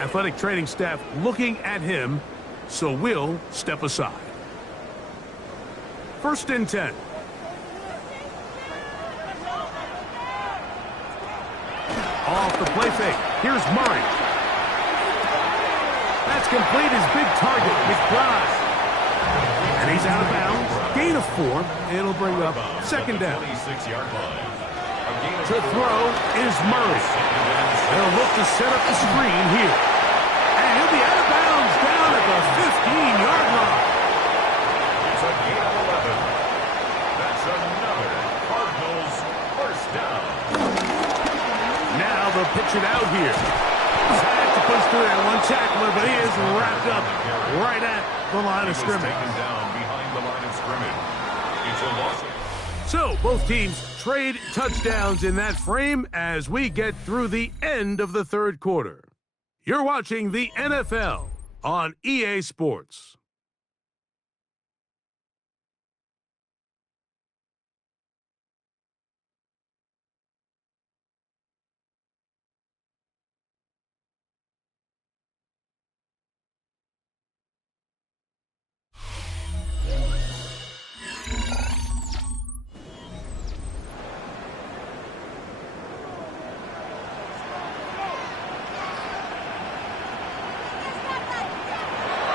Athletic training staff looking at him, so we'll step aside. First and 10. Off the play fake. Here's Murray. That's complete. His big target, McBride. And he's out of bounds. Gain of 4. It'll bring up second down. 26-yard line. To throw is Murray. They'll look to set up the screen here. And he'll be out of bounds down at the 15-yard line. It's a gain of 11. That's another Cardinals first down. Now they'll pitch it out here. Had to push through that one tackler, but he is wrapped up right at the line of scrimmage. Taken down behind the line of scrimmage. It's a loss. So both teams trade touchdowns in that frame as we get through the end of the third quarter. You're watching the NFL on EA Sports.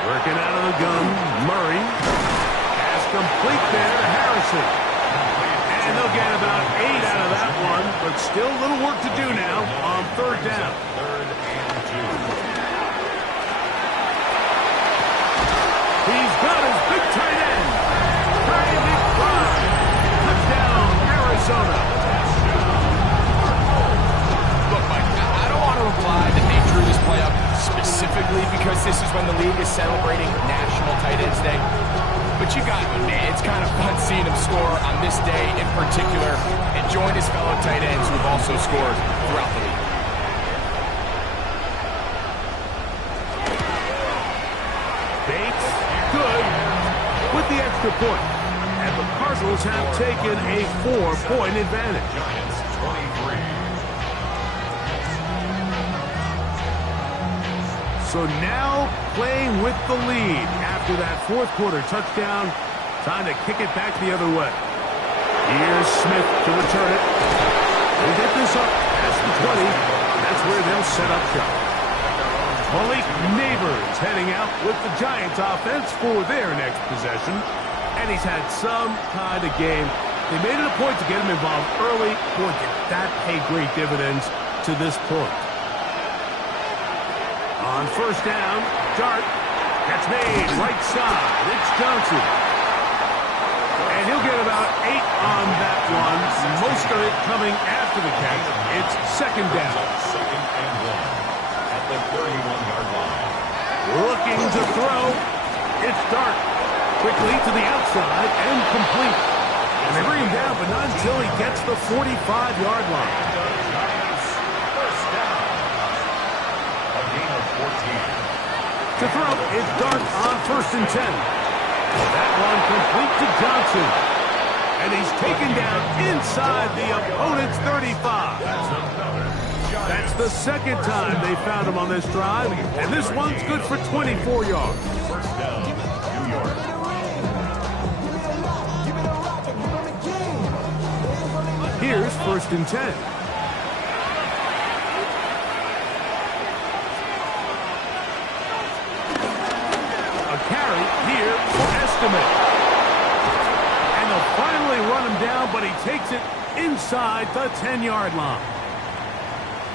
Working out of the gun, Murray. Pass complete there to Harrison. And they'll get about 8 out of that one, but still a little work to do now on third down. Third and 2. He's got his big tight end. Trey McBride. Touchdown, Arizona. Look, Mike, I don't want to imply that they drew this play up specifically because this is when the league is celebrating National Tight Ends Day. But you got to admit, it's kind of fun seeing him score on this day in particular and join his fellow tight ends who have also scored throughout the league. Bates, good, with the extra point. And the Cardinals have taken a 4-point advantage. Giants 23. So now playing with the lead after that fourth quarter touchdown. Time to kick it back the other way. Here's Smith to return it. They get this up past the 20. That's where they'll set up shop. Malik Neighbors heading out with the Giants offense for their next possession. And he's had some kind of game. They made it a point to get him involved early. Boy, did that pay great dividends to this point. On first down, Dart. Catch made, right side. It's Johnson. And he'll get about 8 on that one. Most of it coming after the catch. It's second down. Second and 1 at the 31-yard line. Looking to throw. It's Dart. Quickly to the outside and complete. And they bring him down, but not until he gets the 45-yard line. First down. A gain of 14. To throw is Dart on first and 10. That one complete to Johnson. And he's taken down inside the opponent's 35. That's the second time they found him on this drive. And this one's good for 24 yards. First down, New York. Here's first and 10. Here for estimate. And they'll finally run him down, but he takes it inside the 10-yard line.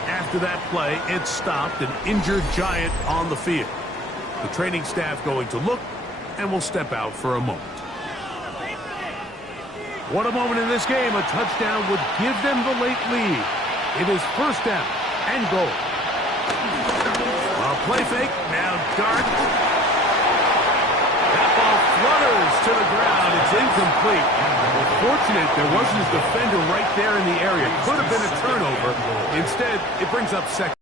After that play, it stopped an injured Giant on the field. The training staff going to look, and will step out for a moment. What a moment in this game. A touchdown would give them the late lead. It is first down and goal. A play fake. Now Dart. Flutters to the ground. It's incomplete. Well, fortunate there wasn't his defender right there in the area. Could have been a turnover. Instead, it brings up second.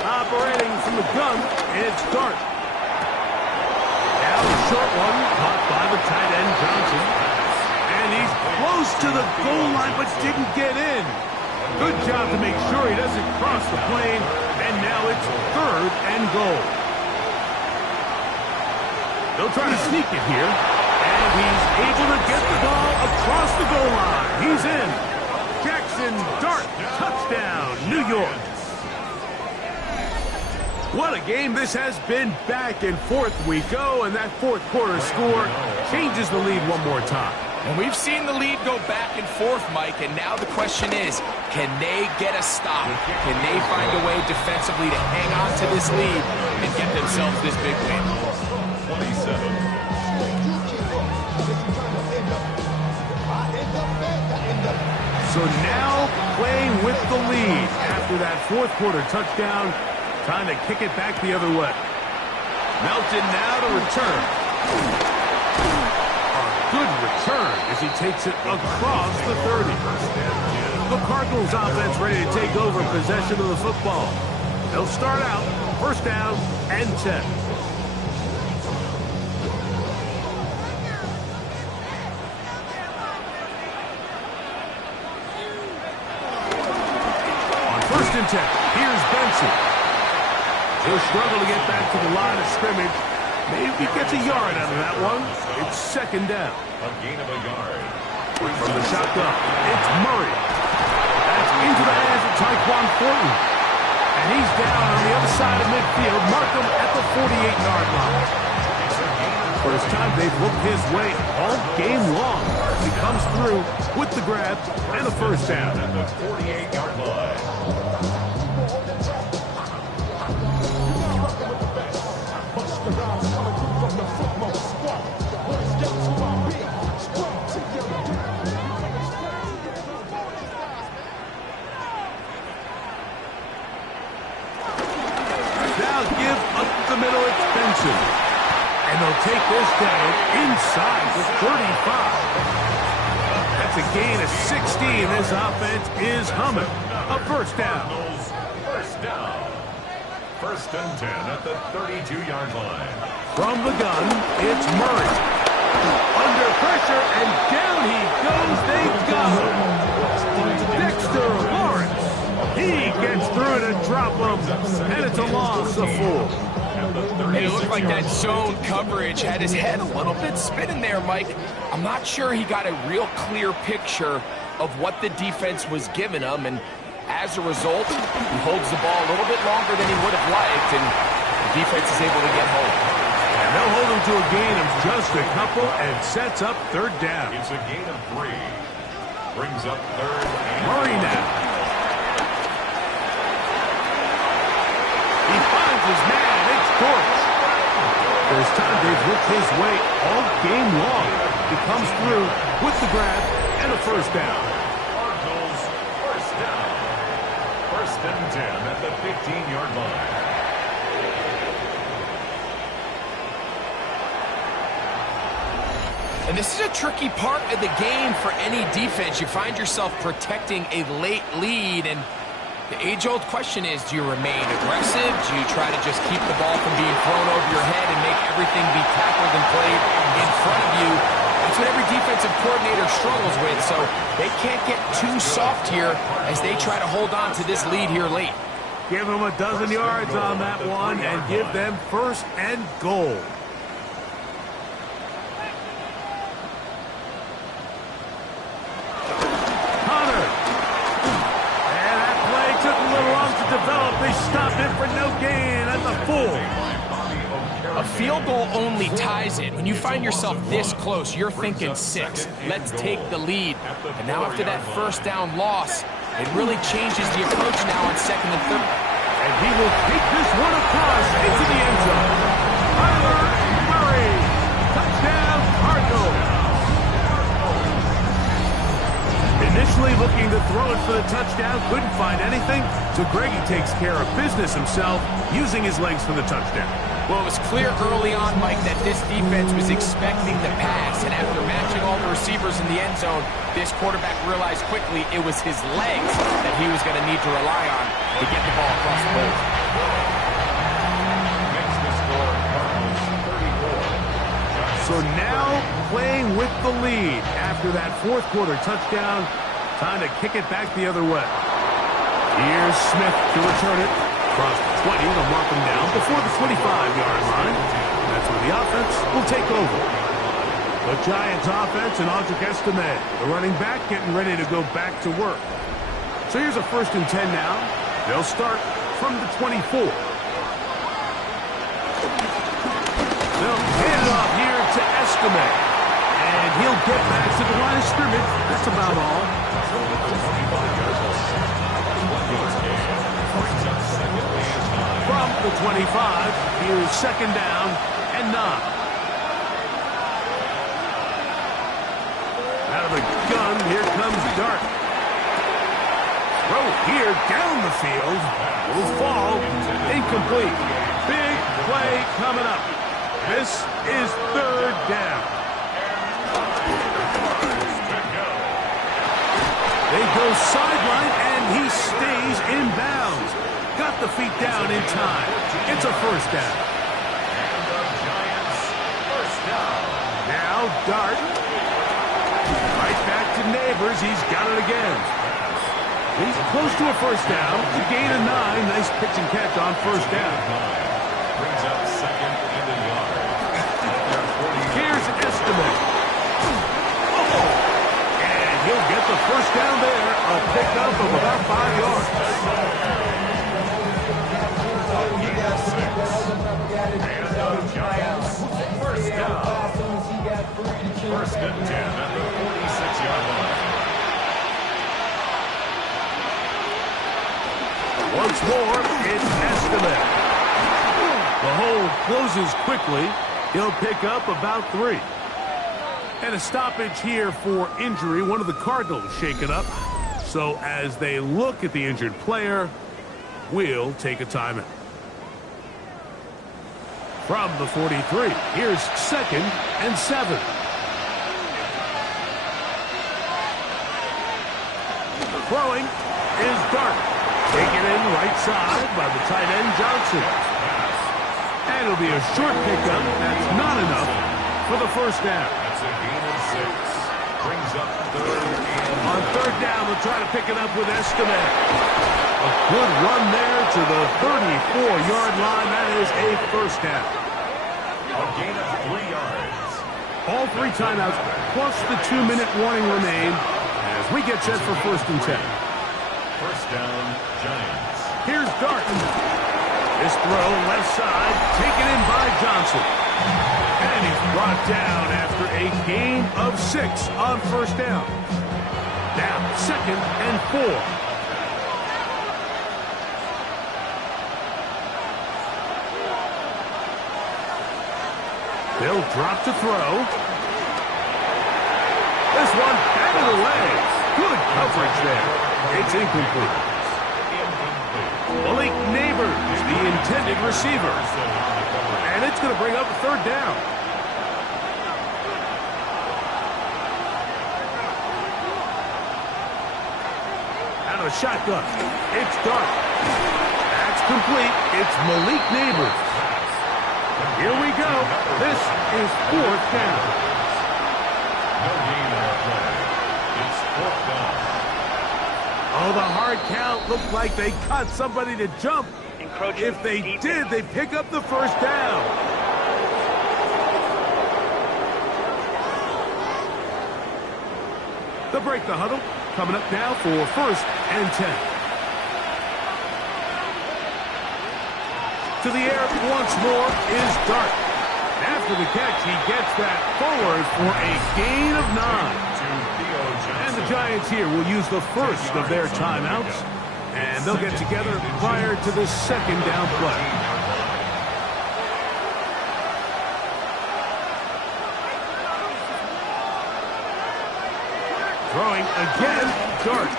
Operating from the gun, it's Dart. Now a short one, caught by the tight end, Johnson. And he's close to the goal line, but didn't get in. Good job to make sure he doesn't cross the plane. And now it's third and goal. They'll try to sneak it here. And he's able to get the ball across the goal line. He's in. Jackson Dart, touchdown, New York. What a game this has been. Back and forth we go. And that fourth quarter score changes the lead one more time. And we've seen the lead go back and forth, Mike, and now the question is, can they get a stop? Can they find a way defensively to hang on to this lead and get themselves this big win? 27. So now playing with the lead after that fourth quarter touchdown, trying to kick it back the other way. Melton now to return. Good return as he takes it across the 30. The Cardinals offense ready to take over possession of the football. They'll start out first down and 10. On first and 10, here's Benson. He'll struggle to get back to the line of scrimmage. Maybe gets a yard out of that one. It's second down. A gain of a yard. From the shotgun, it's Murray. That's into the hands of Tyquan Thornton. And he's down on the other side of midfield. Mark him at the 48-yard line. First time they've looked his way all game long. He comes through with the grab and a first down. At the 48-yard line. And they'll take this down inside the 35. That's a gain of 16. This offense is humming. A first down. First down. First and 10 at the 32-yard line. From the gun, it's Murray. Under pressure, and down he goes. They got him. Dexter Lawrence. He gets through it and drop him. And it's a loss of 4. It looked like that zone coverage had his head a little bit spinning there, Mike. I'm not sure he got a real clear picture of what the defense was giving him, and As a result, he holds the ball a little bit longer than he would have liked, and the defense is able to get home. And they'll hold him to a gain of just a couple and sets up third down. It's a gain of 3. Brings up third and Murray now. He finds his man. It's Dortch. There's time they've looked his way all game long. He comes through with the grab and a first down. Cardinals first down. First and 10 at the 15-yard line. And this is a tricky part of the game for any defense. You find yourself protecting a late lead, and the age-old question is, do you remain aggressive? Do you try to just keep the ball from being thrown over your head and make everything be tackled and played in front of you? That's what every defensive coordinator struggles with, so they can't get too soft here as they try to hold on to this lead here late. Give them a dozen yards on that one and give them first and goal. Develop. They stopped it for no gain at the full. A field goal only ties it. When you find yourself this close, you're thinking 6. Let's take the lead. And now after that first down loss, it really changes the approach now on second and third. And he will take this one across into the end zone. Kyler Murray. Touchdown, Cardinals. Initially looking to throw it for the touchdown, couldn't find anything, so Greggy takes care of business himself, using his legs for the touchdown. Well, it was clear early on, Mike, that this defense was expecting the pass, and after matching all the receivers in the end zone, this quarterback realized quickly it was his legs that he was going to need to rely on to get the ball across the goal. Makes the score Cardinals 34. So now playing with the lead after that fourth quarter touchdown, time to kick it back the other way. Here's Smith to return it. Across the 20 to mark him down before the 25-yard line. That's where the offense will take over. The Giants offense and Audric Estime, the running back, getting ready to go back to work. So here's a first and 10 now. They'll start from the 24. They'll hand it off here to Estime. And he'll get back to the line of scrimmage. That's about all. From the 25, here's second down and 9. Out of the gun, here comes Dart. Throw here down the field. Will fall. Incomplete. Big play coming up. This is third down. They go sideline, and he stays in bounds. Got the feet down in time. It's a first down. And the Giants first down. Now Dart. Right back to Neighbors. He's got it again. He's close to a first down. A gain of 9. Nice pitch and catch on first down. Brings up second and a yard. Here's Estime. And he'll get the first down there. A pickup of about 5 yards. And the Giants first down. First and 10 at the 46-yard line. Once more, it's Estime. The hole closes quickly. He'll pick up about 3. And a stoppage here for injury. One of the Cardinals shaken up. So as they look at the injured player, we'll take a timeout. From the 43, here's second and 7. Throwing is Dart. Taken in right side by the tight end Johnson. And it'll be a short pickup. That's not enough for the first down. That's a gain of 6. Brings up third and On third down, they'll try to pick it up with Estime. A good run there to the 34-yard line. That is a first down. a gain of 3 yards. All 3 timeouts plus the 2-minute warning remain as we get set for first and 10. First down, Giants. Here's Darton. This throw left side, taken in by Johnson. And he's brought down after a gain of 6 on first down. Now, 2nd and 4. They'll drop to throw. This one out of the way. Good coverage there. It's incomplete. Malik Neighbors, the intended receiver. And it's going to bring up a 3rd down. Out of the shotgun. It's Dart. That's complete. It's Malik Neighbors. Here we go. This is 4th down. No gain on the play. It's 4th down. Oh, the hard count looked like they caught somebody to jump. If they did, they pick up the 1st down. They'll break the huddle. Coming up now for 1st and 10. To the air once more is Dart. After the catch, he gets that forward for a gain of 9. And the Giants here will use the first of their timeouts. And they'll get together prior to the 2nd down play. Throwing again, Dart.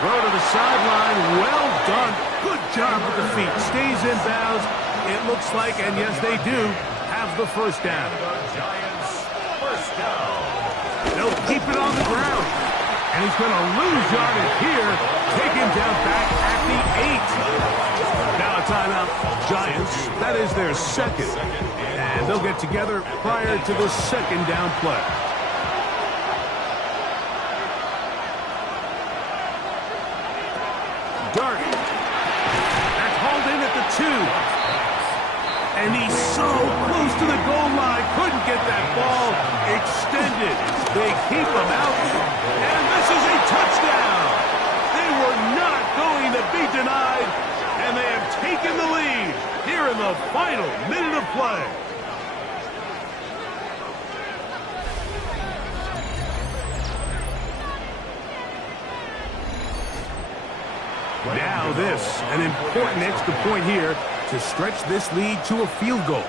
Throw to the sideline, well done. Good job with the feet. Stays in bounds. It looks like, and yes, they do, have the 1st down. Giants, 1st down. They'll keep it on the ground. And he's going to lose yardage here. Taken down back at the 8. Now a timeout. Giants, that is their 2nd. And they'll get together prior to the 2nd down play. Dart. That's hauled in at the 2. And he's so close to the goal line. Couldn't get that ball extended. They keep him out. And this is a touchdown. They were not going to be denied. And they have taken the lead here in the final minute of play. Now this, an important extra point here to stretch this lead to a field goal.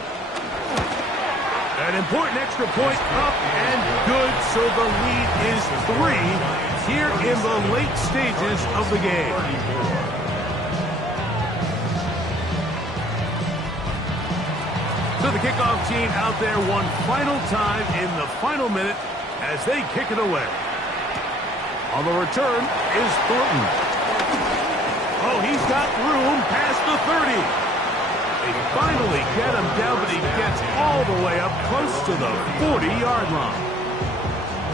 An important extra point up and good, so the lead is 3 here in the late stages of the game. So the kickoff team out there one final time in the final minute as they kick it away. On the return is Thornton. Oh, he's got room past the 30. They finally get him down, but he gets all the way up close to the 40-yard line.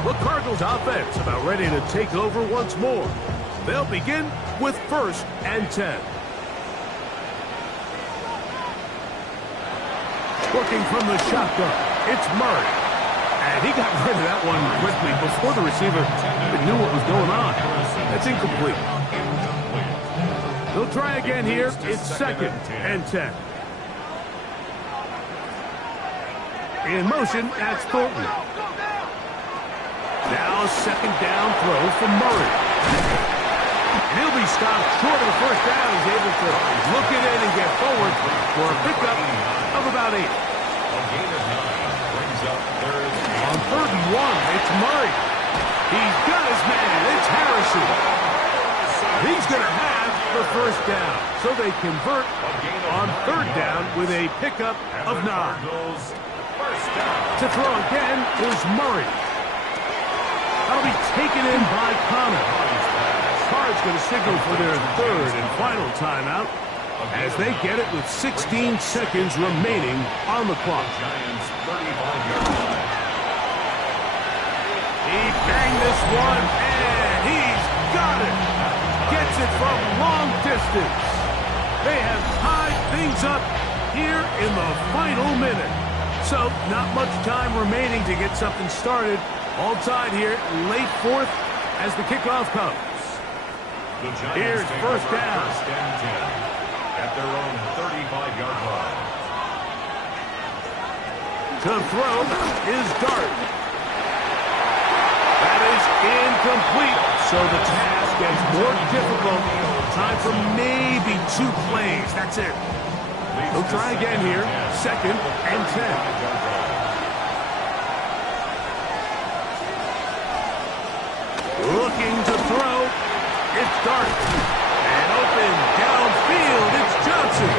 The Cardinals offense about ready to take over once more. They'll begin with 1st and 10. Working from the shotgun, it's Murray. And he got rid of that one quickly before the receiver even knew what was going on. That's incomplete. They'll try again here. It's 2nd and 10. In motion, that's Thornton. Now a 2nd down throw from Murray. And he'll be stopped short of the 1st down. He's able to look it in and get forward for a pickup of about 8. A gain of 9 brings up 3rd. On 3rd and 1, it's Murray. He's got his man. It's Harrison. He's going to have the 1st down. So they convert on 3rd down with a pickup of 9. To throw again is Murray. That'll be taken in by Connor. Cards going to signal for their 3rd and final timeout as they get it with 16 seconds remaining on the clock. Giants 35-yard line. He banged this one, and he's got it. Gets it from long distance. They have tied things up here in the final minute. So, not much time remaining to get something started. All tied here, late 4th as the kickoff comes. The Giants Here's take first over down. First and 10 at their own 35-yard line. To throw is Dart. That is incomplete. So the task gets more difficult. Time for maybe 2 plays. That's it. He'll try again here. Second and 10. Looking to throw. It's Dart. And open downfield. It's Johnson.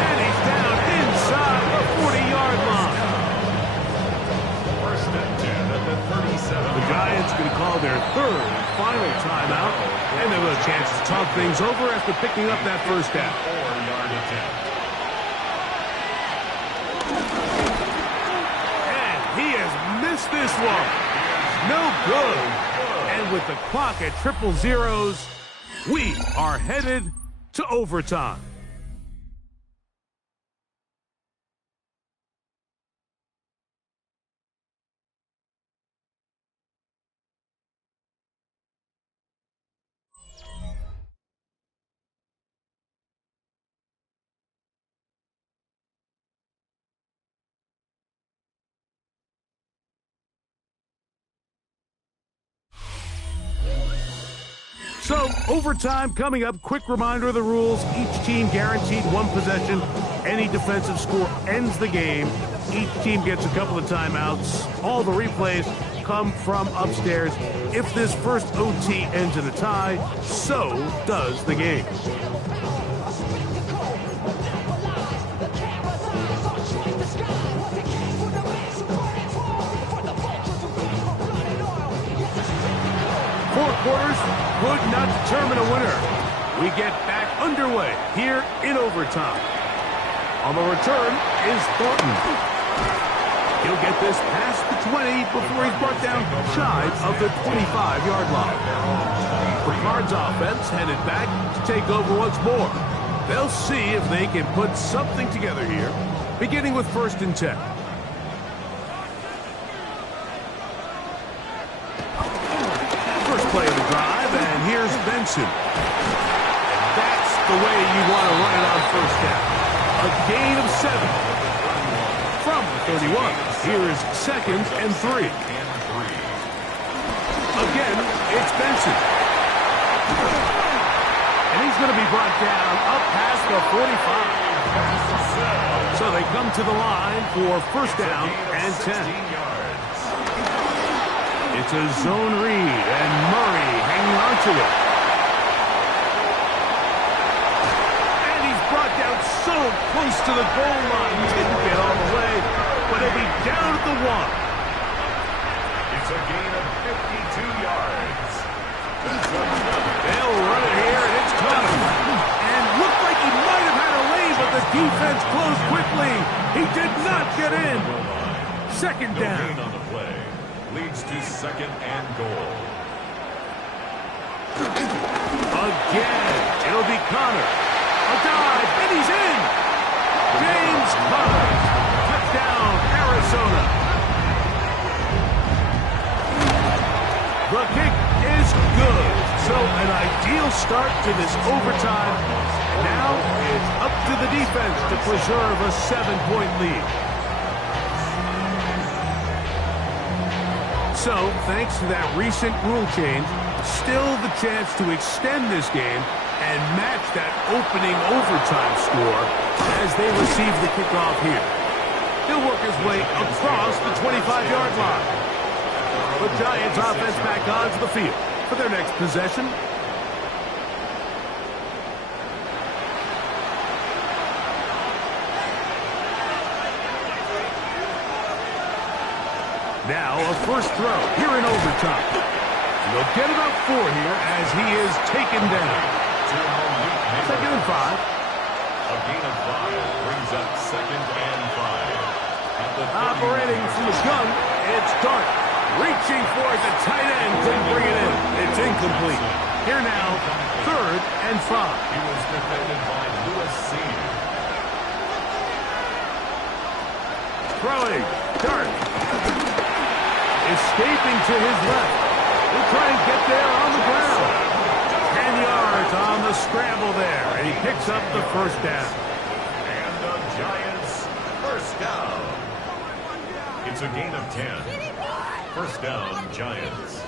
And he's down inside the 40-yard line. First and 10 at the 37. The Giants going to call their third and final timeout. And they'll have a chance to talk things over after picking up that first down. 4-yard attempt. And he has missed this one. No good. And with the clock at 0-0, we are headed to overtime. So, overtime coming up. Quick reminder of the rules. Each team guaranteed 1 possession. Any defensive score ends the game. Each team gets a couple of timeouts. All the replays come from upstairs. If this first OT ends in a tie, so does the game. Four quarters would not determine a winner. We get back underway here in overtime. On the return is Thornton. He'll get this past the 20 before he's brought down shy of the 25-yard line. The Cards offense headed back to take over once more. They'll see if they can put something together here, beginning with first and 10. Play of the drive, and here's Benson. And that's the way you want to run it on first down. A gain of 7. From the 31, here is second and 3. Again, it's Benson. And he's going to be brought down up past the 45. So they come to the line for first down and 10. It's a zone read, and Murray hanging on to it. And he's brought down so close to the goal line. Didn't get all the way, but he'll be down at the 1. It's a gain of 52 yards. They'll run it here, and it's coming. And looked like he might have had a lead, but the defense closed quickly. He did not get in. Second down. No gain on the play. Leads to second and goal. Again, it'll be Connor. A dive, and he's in. James Connor. Touchdown, Arizona. The kick is good. So an ideal start to this overtime. Now it's up to the defense to preserve a 7-point lead. So, thanks to that recent rule change, still the chance to extend this game and match that opening overtime score as they receive the kickoff here. He'll work his way across the 25-yard line. The Giants offense back onto the field for their next possession. Now a first throw here in overtime. They'll get about 4 here as he is taken down. Second and 5. A gain of 5 brings up second and 5. Operating from the gun, it's Dart. Reaching for it, the tight end couldn't bring it in. It's incomplete. Here now, third and 5. He was defended by Lewis Senior. Throwing, Dart. Escaping to his left. He'll try and get there on the ground. starts on the scramble there, and he picks up the first down. And the Giants, first down. It's a gain of 10. First down, Giants.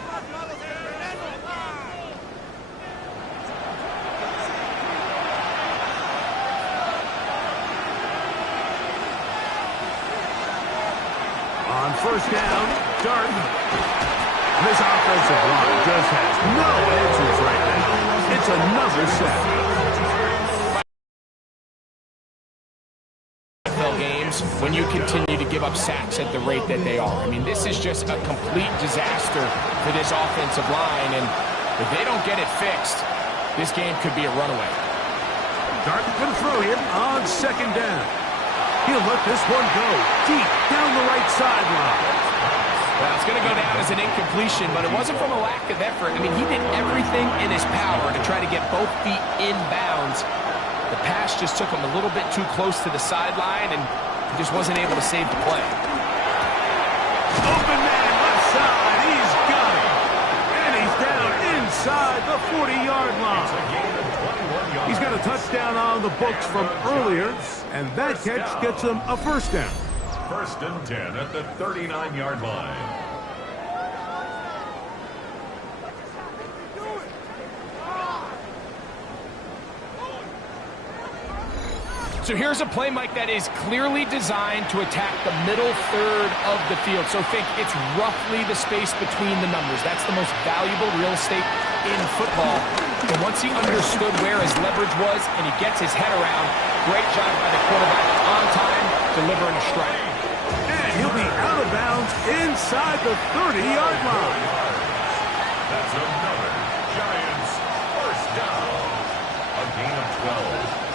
On first down, Dart. This offensive line just has no answers right now. It's another sack. NFL games when you continue to give up sacks at the rate that they are. I mean, this is just a complete disaster for this offensive line, and if they don't get it fixed, this game could be a runaway. Dart can throw here on second down. He'll let this one go deep down the right sideline. Well, it's going to go down as an incompletion, but it wasn't from a lack of effort. I mean, he did everything in his power to try to get both feet in bounds. The pass just took him a little bit too close to the sideline, and he just wasn't able to save the play. Open man left side. He's got it. And he's down inside the 40-yard line. He's got a touchdown on the books from earlier, and that catch gets him a first down. First and 10 at the 39-yard line. So here's a play, Mike, that is clearly designed to attack the middle third of the field. So think it's roughly the space between the numbers. That's the most valuable real estate in football. And once he understood where his leverage was and he gets his head around, great job by the quarterback on time, delivering a strike. And he'll be out of bounds inside the 30-yard line. That's another Giants first down. A gain of 12.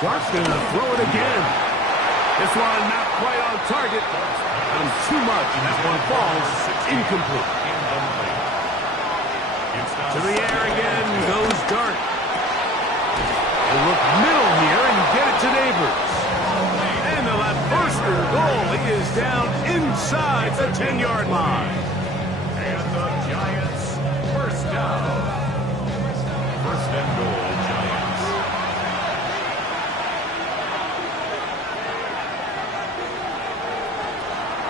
Dart's going to throw it again. This one not quite on target. And too much, and that one falls incomplete. To the air again goes Dart. They look middle here and get it to Neighbors. And they'll have first and goal. He is down inside the 10-yard line. And the Giants first down. First and goal, Giants.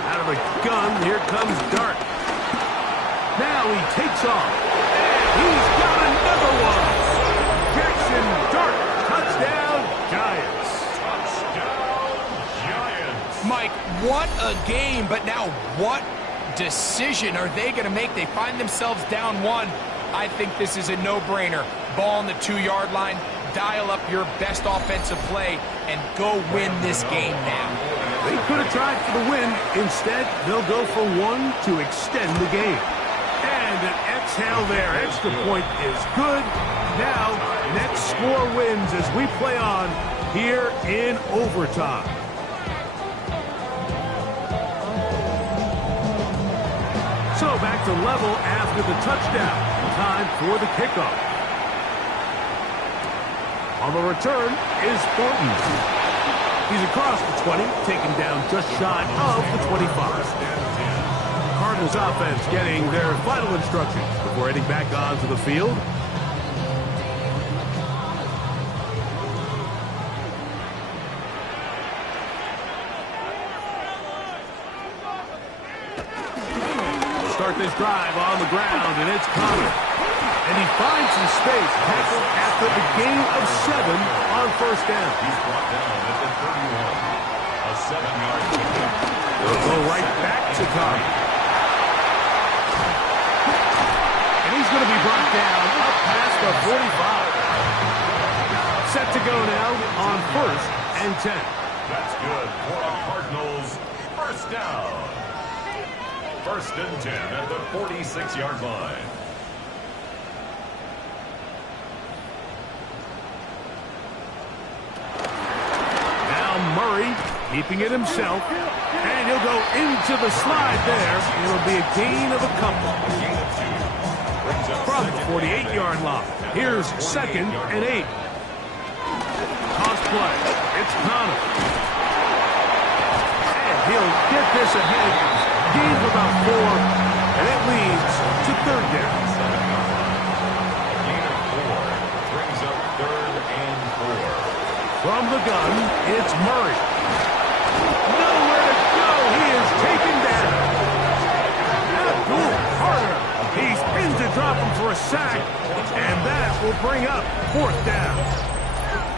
Out of the gun, here comes Dart. Now he takes off. He's got another one. Jackson Dart, touchdown, Giants. Touchdown, Giants. Mike, what a game, but now what decision are they going to make? They find themselves down one. I think this is a no-brainer. Ball on the 2-yard line, dial up your best offensive play, and go win this game now. They could have tried for the win. Instead, they'll go for one to extend the game. And an exhale there. Extra point is good. Now, next score wins as we play on here in overtime. So back to level after the touchdown. Time for the kickoff. On the return is Thornton. He's across the 20, taken down just shy of the 25. Cardinals offense getting their final instructions before heading back onto the field. Start this drive on the ground, and it's Connor. And he finds some space, tackled after the gain of 7 on first down. He's brought down at the 31. A 7-yard pickup. They'll go right back to Connor. And he's going to be brought down up past the 45. Set to go now on first and 10. That's good for the Cardinals. First down. First and 10 at the 46-yard line. Murray keeping it himself, and he'll go into the slide there. It'll be a gain of a couple. From the 48-yard line, here's second and 8. Toss play. It's Connor. And he'll get this ahead. Gain of about 4, and it leads to third down. Gain of 4.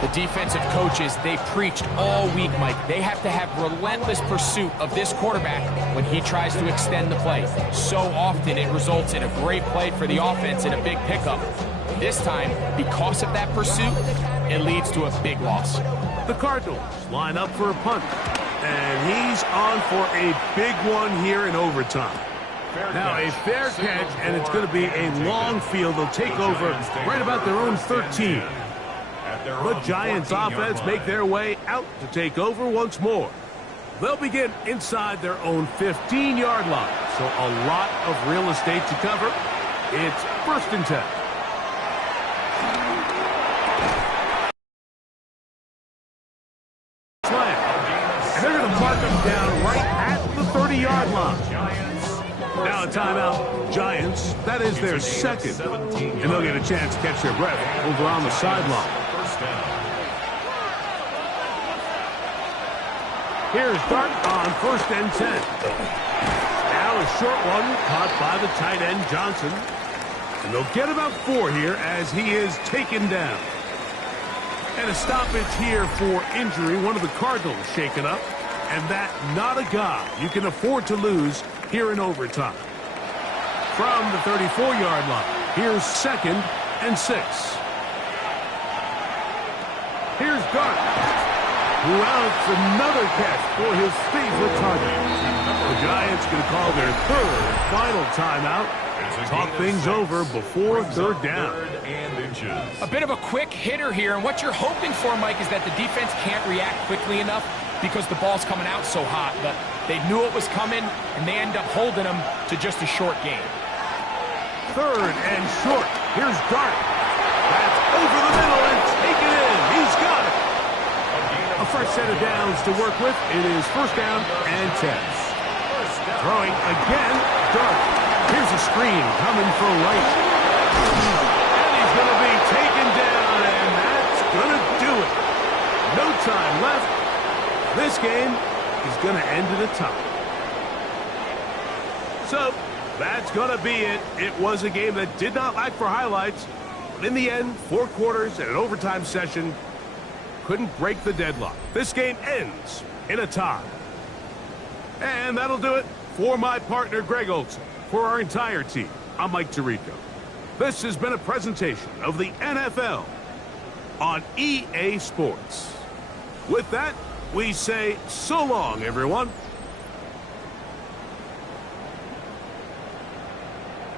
The defensive coaches, they preached all week, Mike. They have to have relentless pursuit of this quarterback when he tries to extend the play. So often it results in a great play for the offense and a big pickup. This time, because of that pursuit, it leads to a big loss. The Cardinals line up for a punt. And he's on for a big one here in overtime. Now a fair catch, and it's going to be a long field. They'll take over right about their own 13. The Giants offense make their way out to take over once more. They'll begin inside their own 15-yard line. So a lot of real estate to cover. It's 1st and 10. And they're going to mark them down right at the 30-yard line. Now a timeout. Giants, that is their second. And they'll get a chance to catch their breath over on the sideline. Here's Dart on 1st and 10. Now a short one caught by the tight end Johnson. And they'll get about 4 here as he is taken down. And a stoppage here for injury. One of the Cardinals shaken up. And that not a guy you can afford to lose here in overtime. From the 34-yard line, here's 2nd and 6. Here's Dart, who outs another catch for his favorite target. The Giants going to call their 3rd final timeout. Talk things over before 3rd down. A bit of a quick hitter here, and what you're hoping for, Mike, is that the defense can't react quickly enough because the ball's coming out so hot. But they knew it was coming, and they end up holding them to just a short game. 3rd and short. Here's Dart. That's over the middle and taken in. He's got it. A fresh set of downs to work with. It is 1st down and 10. Throwing again, Dart. Here's a screen coming for right. And he's going to be taken down, and that's going to do it. No time left. This game is going to end at a tie. So, that's going to be it. It was a game that did not lack for highlights. But in the end, 4 quarters and an overtime session couldn't break the deadlock. This game ends in a tie. And that'll do it for my partner, Greg Olson. For our entire team, I'm Mike Tirico. This has been a presentation of the NFL on EA Sports. With that, we say so long, everyone.